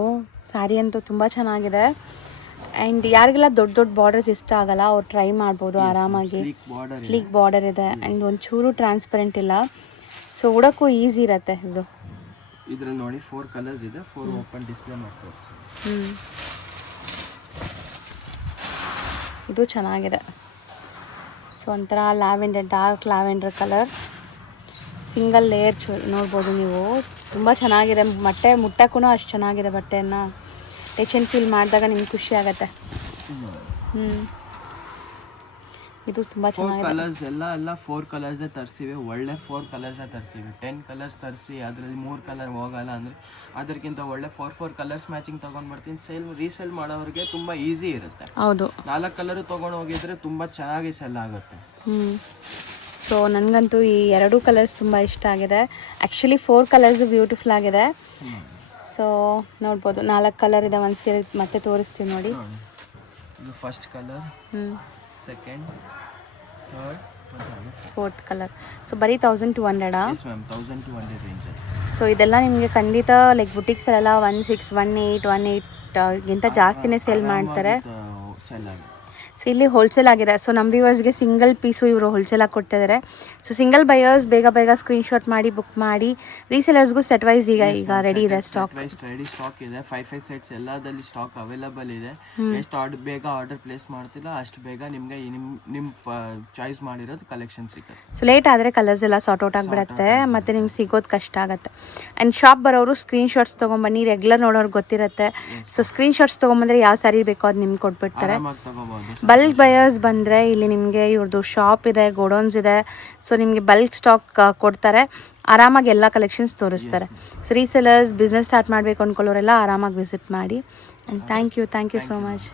ಸ್ಯಾರಿ ಅಂತೂ ತುಂಬ ಚೆನ್ನಾಗಿದೆ. ಆ್ಯಂಡ್ ಯಾರಿಗೆಲ್ಲ ದೊಡ್ಡ ದೊಡ್ಡ ಬಾರ್ಡರ್ಸ್ ಇಷ್ಟ ಆಗಲ್ಲ ಅವ್ರು ಟ್ರೈ ಮಾಡ್ಬೋದು ಆರಾಮಾಗಿ. ಸ್ಲೀಕ್ ಬಾರ್ಡರ್ ಇದೆ ಆ್ಯಂಡ್ ಒಂಚೂರು ಟ್ರಾನ್ಸ್ಪರೆಂಟ್ ಇಲ್ಲ, ಸೊ ಉಡೋಕ್ಕೂ ಈಸಿ ಇರುತ್ತೆ ಇದು. ಇದ್ರಲ್ಲಿ ನೋಡಿ 4 ಕಲರ್ಸ್ ಇದೆ. 4 ಓಪನ್ ಡಿಸ್ಪ್ಲೇ ಮಾಡ್ತಾರೆ. ಇದು ಚೆನ್ನಾಗಿದೆ. ಸೊ ಒಂಥರ lavender, dark lavender colour, single layer ನೋಡ್ಬೋದು ನೀವು. ತುಂಬ ಚೆನ್ನಾಗಿದೆ. ಮುಟ್ಟಕ್ಕೂ ಅಷ್ಟು ಚೆನ್ನಾಗಿದೆ. ಬಟ್ಟೆಯನ್ನು ಟಚ್ ಆ್ಯಂಡ್ ಫೀಲ್ ಮಾಡಿದಾಗ ನಿಮ್ಗೆ ಖುಷಿ ಆಗುತ್ತೆ. ಇದು ತುಂಬ ಚೆನ್ನಾಗಿದೆ. ಕಲರ್ಸ್ ಎಲ್ಲ 4 ಕಲರ್ಸ್ ತರಿಸ್ತೀವಿ. ಒಳ್ಳೆ 4 ಕಲರ್ಸ್ ತರಿಸ್ತೀವಿ. 10 ಕಲರ್ಸ್ ತರಿಸಿ ಅದರಲ್ಲಿ 3 ಕಲರ್ ಹೋಗಲ್ಲ ಅಂದರೆ ಅದಕ್ಕಿಂತ ಒಳ್ಳೆ 4 ಕಲರ್ಸ್ ಮ್ಯಾಚಿಂಗ್ ತೊಗೊಂಡು ಬರ್ತೀನಿ. ರೀಸೇಲ್ ಮಾಡೋರಿಗೆ ತುಂಬ ಈಸಿ ಇರುತ್ತೆ. ಹೌದು, 4 ಕಲರು ತೊಗೊಂಡು ಹೋಗಿದ್ರೆ ತುಂಬ ಚೆನ್ನಾಗಿ ಸೆಲ್ ಆಗುತ್ತೆ. ಸೊ ನನಗಂತೂ ಈ 2 ಕಲರ್ಸ್ ತುಂಬ ಇಷ್ಟ ಆಗಿದೆ. ಆ್ಯಕ್ಚುಲಿ 4 ಕಲರ್ಸ್ ಬ್ಯೂಟಿಫುಲ್ ಆಗಿದೆ. ಸೊ ನೋಡ್ಬೋದು 4 ಕಲರ್ ಇದೆ. ಒಂದು ಸೀರೆ ಮತ್ತೆ ತೋರಿಸ್ತೀವಿ ನೋಡಿ. ಇದು first colour, second, third, fourth colour. So ಬರೀ 1,200. Yes ma'am, 1,200 range. ಸೊ ಇದೆಲ್ಲ ನಿಮಗೆ ಖಂಡಿತ ಲೈಕ್ ಬುಟಿಕ್ಸಲ್ಲೆಲ್ಲ 16, 18 ಗಿಂತ ಜಾಸ್ತಿನೇ ಸೇಲ್ ಮಾಡ್ತಾರೆ. ಸೆಲ್ ಆಗುತ್ತೆ. ಸೊ ಇಲ್ಲಿ ಹೋಲ್ಸೇಲ್ ಆಗಿದೆ. ಸೊ ನಮ್ಮ ವ್ಯೂವರ್ಸ್ಗೆ ಸಿಂಗಲ್ ಪೀಸು ಇವರು ಹೋಲ್ಸೇಲ್ ಆಗಿ ಕೊಡ್ತಾ ಇದ್ದಾರೆ. ಸೊ ಸಿಂಗಲ್ ಬೈಯರ್ಸ್ ಬೇಗ ಸ್ಕ್ರೀನ್ಶಾಟ್ ಮಾಡಿ ಬುಕ್ ಮಾಡಿ. ರೀಸೇಲರ್ಸ್ಗೂ ಸೆಟ್ ವೈಸ್ ಈಗ ರೆಡಿ ಇದೆ ಸ್ಟಾಕ್. ರೆಡಿ ಸ್ಟಾಕ್ ಇದೆ. 5 ಸೆಟ್ಸ್ ಎಲ್ಲದಲ್ಲಿ ಸ್ಟಾಕ್ ಅವೈಲಬಲ್ ಇದೆ. ಎಷ್ಟು ಬೇಗ ಆರ್ಡರ್ ಪ್ಲೇಸ್ ಮಾಡ್ತಿಲ್ಲ ಅಷ್ಟು ಬೇಗ ನಿಮಗೆ ನಿಮ್ಮ ಚಾಯ್ಸ್ ಮಾಡಿರೋದು ಕಲೆಕ್ಷನ್ ಸಿಗುತ್ತೆ. ಸೊ ಲೇಟ್ ಆದರೆ ಕಲರ್ಸ್ ಎಲ್ಲ ಸಾರ್ಟ್ ಔಟ್ ಆಗಿಬಿಡುತ್ತೆ, ಮತ್ತು ನಿಮ್ಗೆ ಸಿಗೋದು ಕಷ್ಟ ಆಗುತ್ತೆ. ಆ್ಯಂಡ್ ಶಾಪ್ ಬರೋರು ಸ್ಕ್ರೀನ್ಶಾಟ್ಸ್ ತೊಗೊಂಬನ್ನಿ. ರೆಗ್ಯುಲರ್ ನೋಡೋರು ಗೊತ್ತಿರುತ್ತೆ. ಸೊ ಸ್ಕ್ರೀನ್ಶಾಟ್ಸ್ ತೊಗೊಂಬಂದ್ರೆ ಯಾವ ಸ್ಯಾರಿ ಬೇಕೋ ಅದು ನಿಮ್ಗೆ ಕೊಟ್ಬಿಡ್ತಾರೆ. ಬಲ್ಕ್ ಬಯರ್ಸ್ ಬಂದರೆ ಇಲ್ಲಿ ನಿಮಗೆ ಇವ್ರದ್ದು ಶಾಪ್ ಇದೆ, ಗೋಡೌನ್ಸ್ ಇದೆ. ಸೊ ನಿಮಗೆ ಬಲ್ಕ್ ಸ್ಟಾಕ್ ಕೊಡ್ತಾರೆ. ಆರಾಮಾಗಿ ಎಲ್ಲ ಕಲೆಕ್ಷನ್ಸ್ ತೋರಿಸ್ತಾರೆ. ಸೊ ರೀಸೆಲರ್ಸ್ ಬಿಸ್ನೆಸ್ ಸ್ಟಾರ್ಟ್ ಮಾಡಬೇಕು ಅಂದ್ಕೊಳ್ಳೋರೆಲ್ಲ ಆರಾಮಾಗಿ ವಿಸಿಟ್ ಮಾಡಿ. And thank you so much.